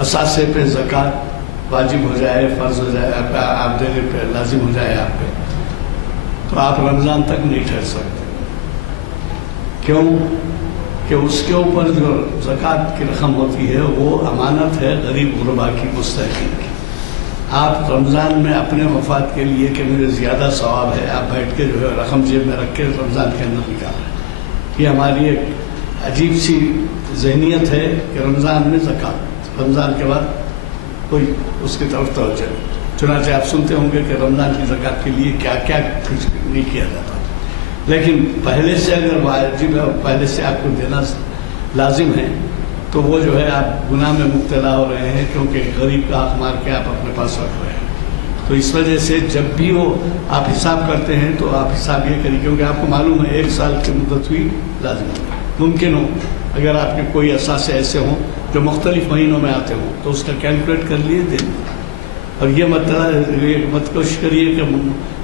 اثاثے پہ زکوٰۃ واجب ہو جائے، فرض ہو جائے، آپ دینے پہ لازم ہو جائے آپ پہ، تو آپ رمضان تک نہیں ٹھہر سکتے۔ کیوں کہ اس کے اوپر جو زکوٰۃ کی رقم ہوتی ہے وہ امانت ہے غریب غربا کی، مستحقین کی۔ آپ رمضان میں اپنے مفاد کے لیے کہ مجھے زیادہ ثواب ہے، آپ بیٹھ کے جو ہے رقم جیب میں رکھ کے رمضان کے اندر نکال رہے ہیں۔ یہ ہماری ایک عجیب سی ذہنیت ہے کہ رمضان میں زکوٰۃ، رمضان کے بعد کوئی اس کی طرف توجہ نہیں۔ چنانچہ آپ سنتے ہوں گے کہ رمضان کی زکوٰۃ کے لیے کیا کیا کچھ نہیں کیا جاتا، لیکن پہلے سے اگر واجب ہے اور پہلے سے آپ کو دینا لازم ہے تو وہ جو ہے آپ گناہ میں مبتلا ہو رہے ہیں، کیونکہ غریب کا حق مار کے آپ اپنے پاس رکھ رہے ہیں۔ تو اس وجہ سے جب بھی وہ آپ حساب کرتے ہیں تو آپ حساب یہ کریں، کیونکہ آپ کو معلوم ہے 1 سال کی مدت ہوئی لازم ہے۔ ممکن ہو اگر آپ کے کوئی اثاثے ایسے ہوں جو مختلف مہینوں میں آتے ہوں تو اس کا کیلکولیٹ کر لیے دیں، اور یہ مت کوشش کریے کہ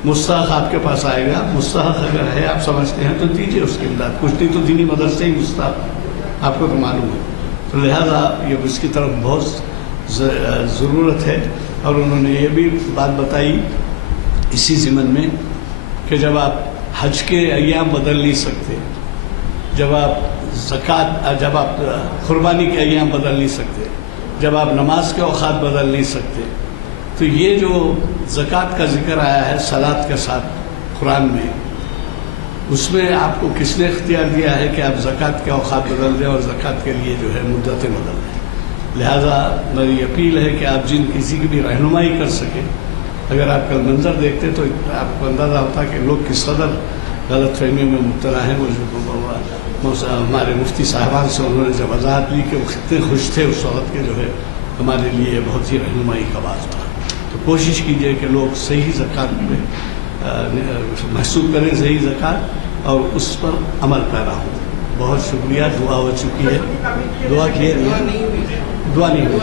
مستحق آپ کے پاس آئے گا۔ مستحق اگر ہے آپ سمجھتے ہیں تو دیجیے اس کی امداد، کچھ نہیں تو دینی مدد سے ہی مستحق، آپ کو تو معلوم ہے۔ تو لہذا یہ اس کی طرف بہت ضرورت ہے۔ اور انہوں نے یہ بھی بات بتائی اسی ضمن میں کہ جب آپ حج کے ایام بدل نہیں سکتے، جب آپ قربانی کے ایام بدل نہیں سکتے، جب آپ نماز کے اوقات بدل نہیں سکتے، تو یہ جو زکوٰۃ کا ذکر آیا ہے صلاۃ کے ساتھ قرآن میں، اس میں آپ کو کس نے اختیار دیا ہے کہ آپ زکوٰۃ کے اوقات بدل دیں اور زکوٰۃ کے لیے جو ہے مدتیں بدل دیں؟ لہذا میری اپیل ہے کہ آپ جن کسی کی بھی رہنمائی کر سکیں، اگر آپ کا منظر دیکھتے تو آپ کو اندازہ ہوتا کہ لوگ کس قدر غلط فہمیوں میں مبتلا ہیں۔ وہ ہمارے مفتی صاحبان سے انہوں نے جب وضاحت دی کہ وہ کتنے خوش تھے اس وقت کے، جو ہے ہمارے لیے بہت ہی رہنمائی کا بات تھا۔ تو کوشش کیجئے کہ لوگ صحیح زکوٰۃ میں محسوب کریں، صحیح زکوٰۃ، اور اس پر عمل پیرا ہوں۔ بہت شکریہ، دعا ہو چکی ہے، دعا کیے، دعا نہیں ہوئی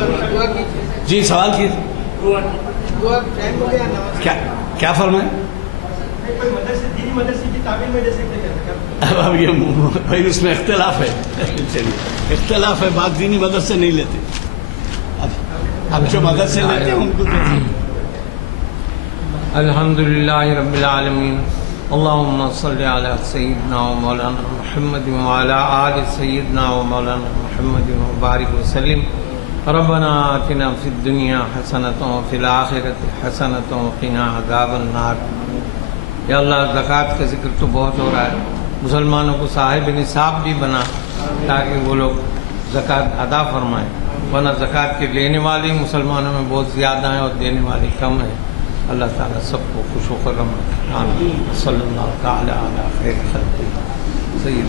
جی، سوال کیے کیا فرمائیں؟ اب یہ بھائی اس میں اختلاف ہے، چلیے اختلاف ہے، بات دینی مدد سے نہیں لیتے، اب جو مدد سے لیتے ہیں ان کو الحمدللہ رب العالمین، اللہم صلی علی سیدنا و مولانا محمد و علی آل سیدنا و مولانا محمد و بارک وسلم۔ ربنا آتنا فی الدنیا حسنۃ وفی الآخرۃ حسنۃ وقنا عذاب النار۔ یا اللہ زکوٰۃ کا ذکر تو بہت ہو رہا ہے، مسلمانوں کو صاحب نصاب بھی بنا تاکہ وہ لوگ زکوٰۃ ادا فرمائیں، ورنہ زکوٰۃ کے لینے والے مسلمانوں میں بہت زیادہ ہیں اور دینے والے کم ہیں۔ اللہ تعالیٰ سب کو خوش و خرم رکھے، آمین۔ صلی اللہ تعالیٰ علی خیر خلقہ سید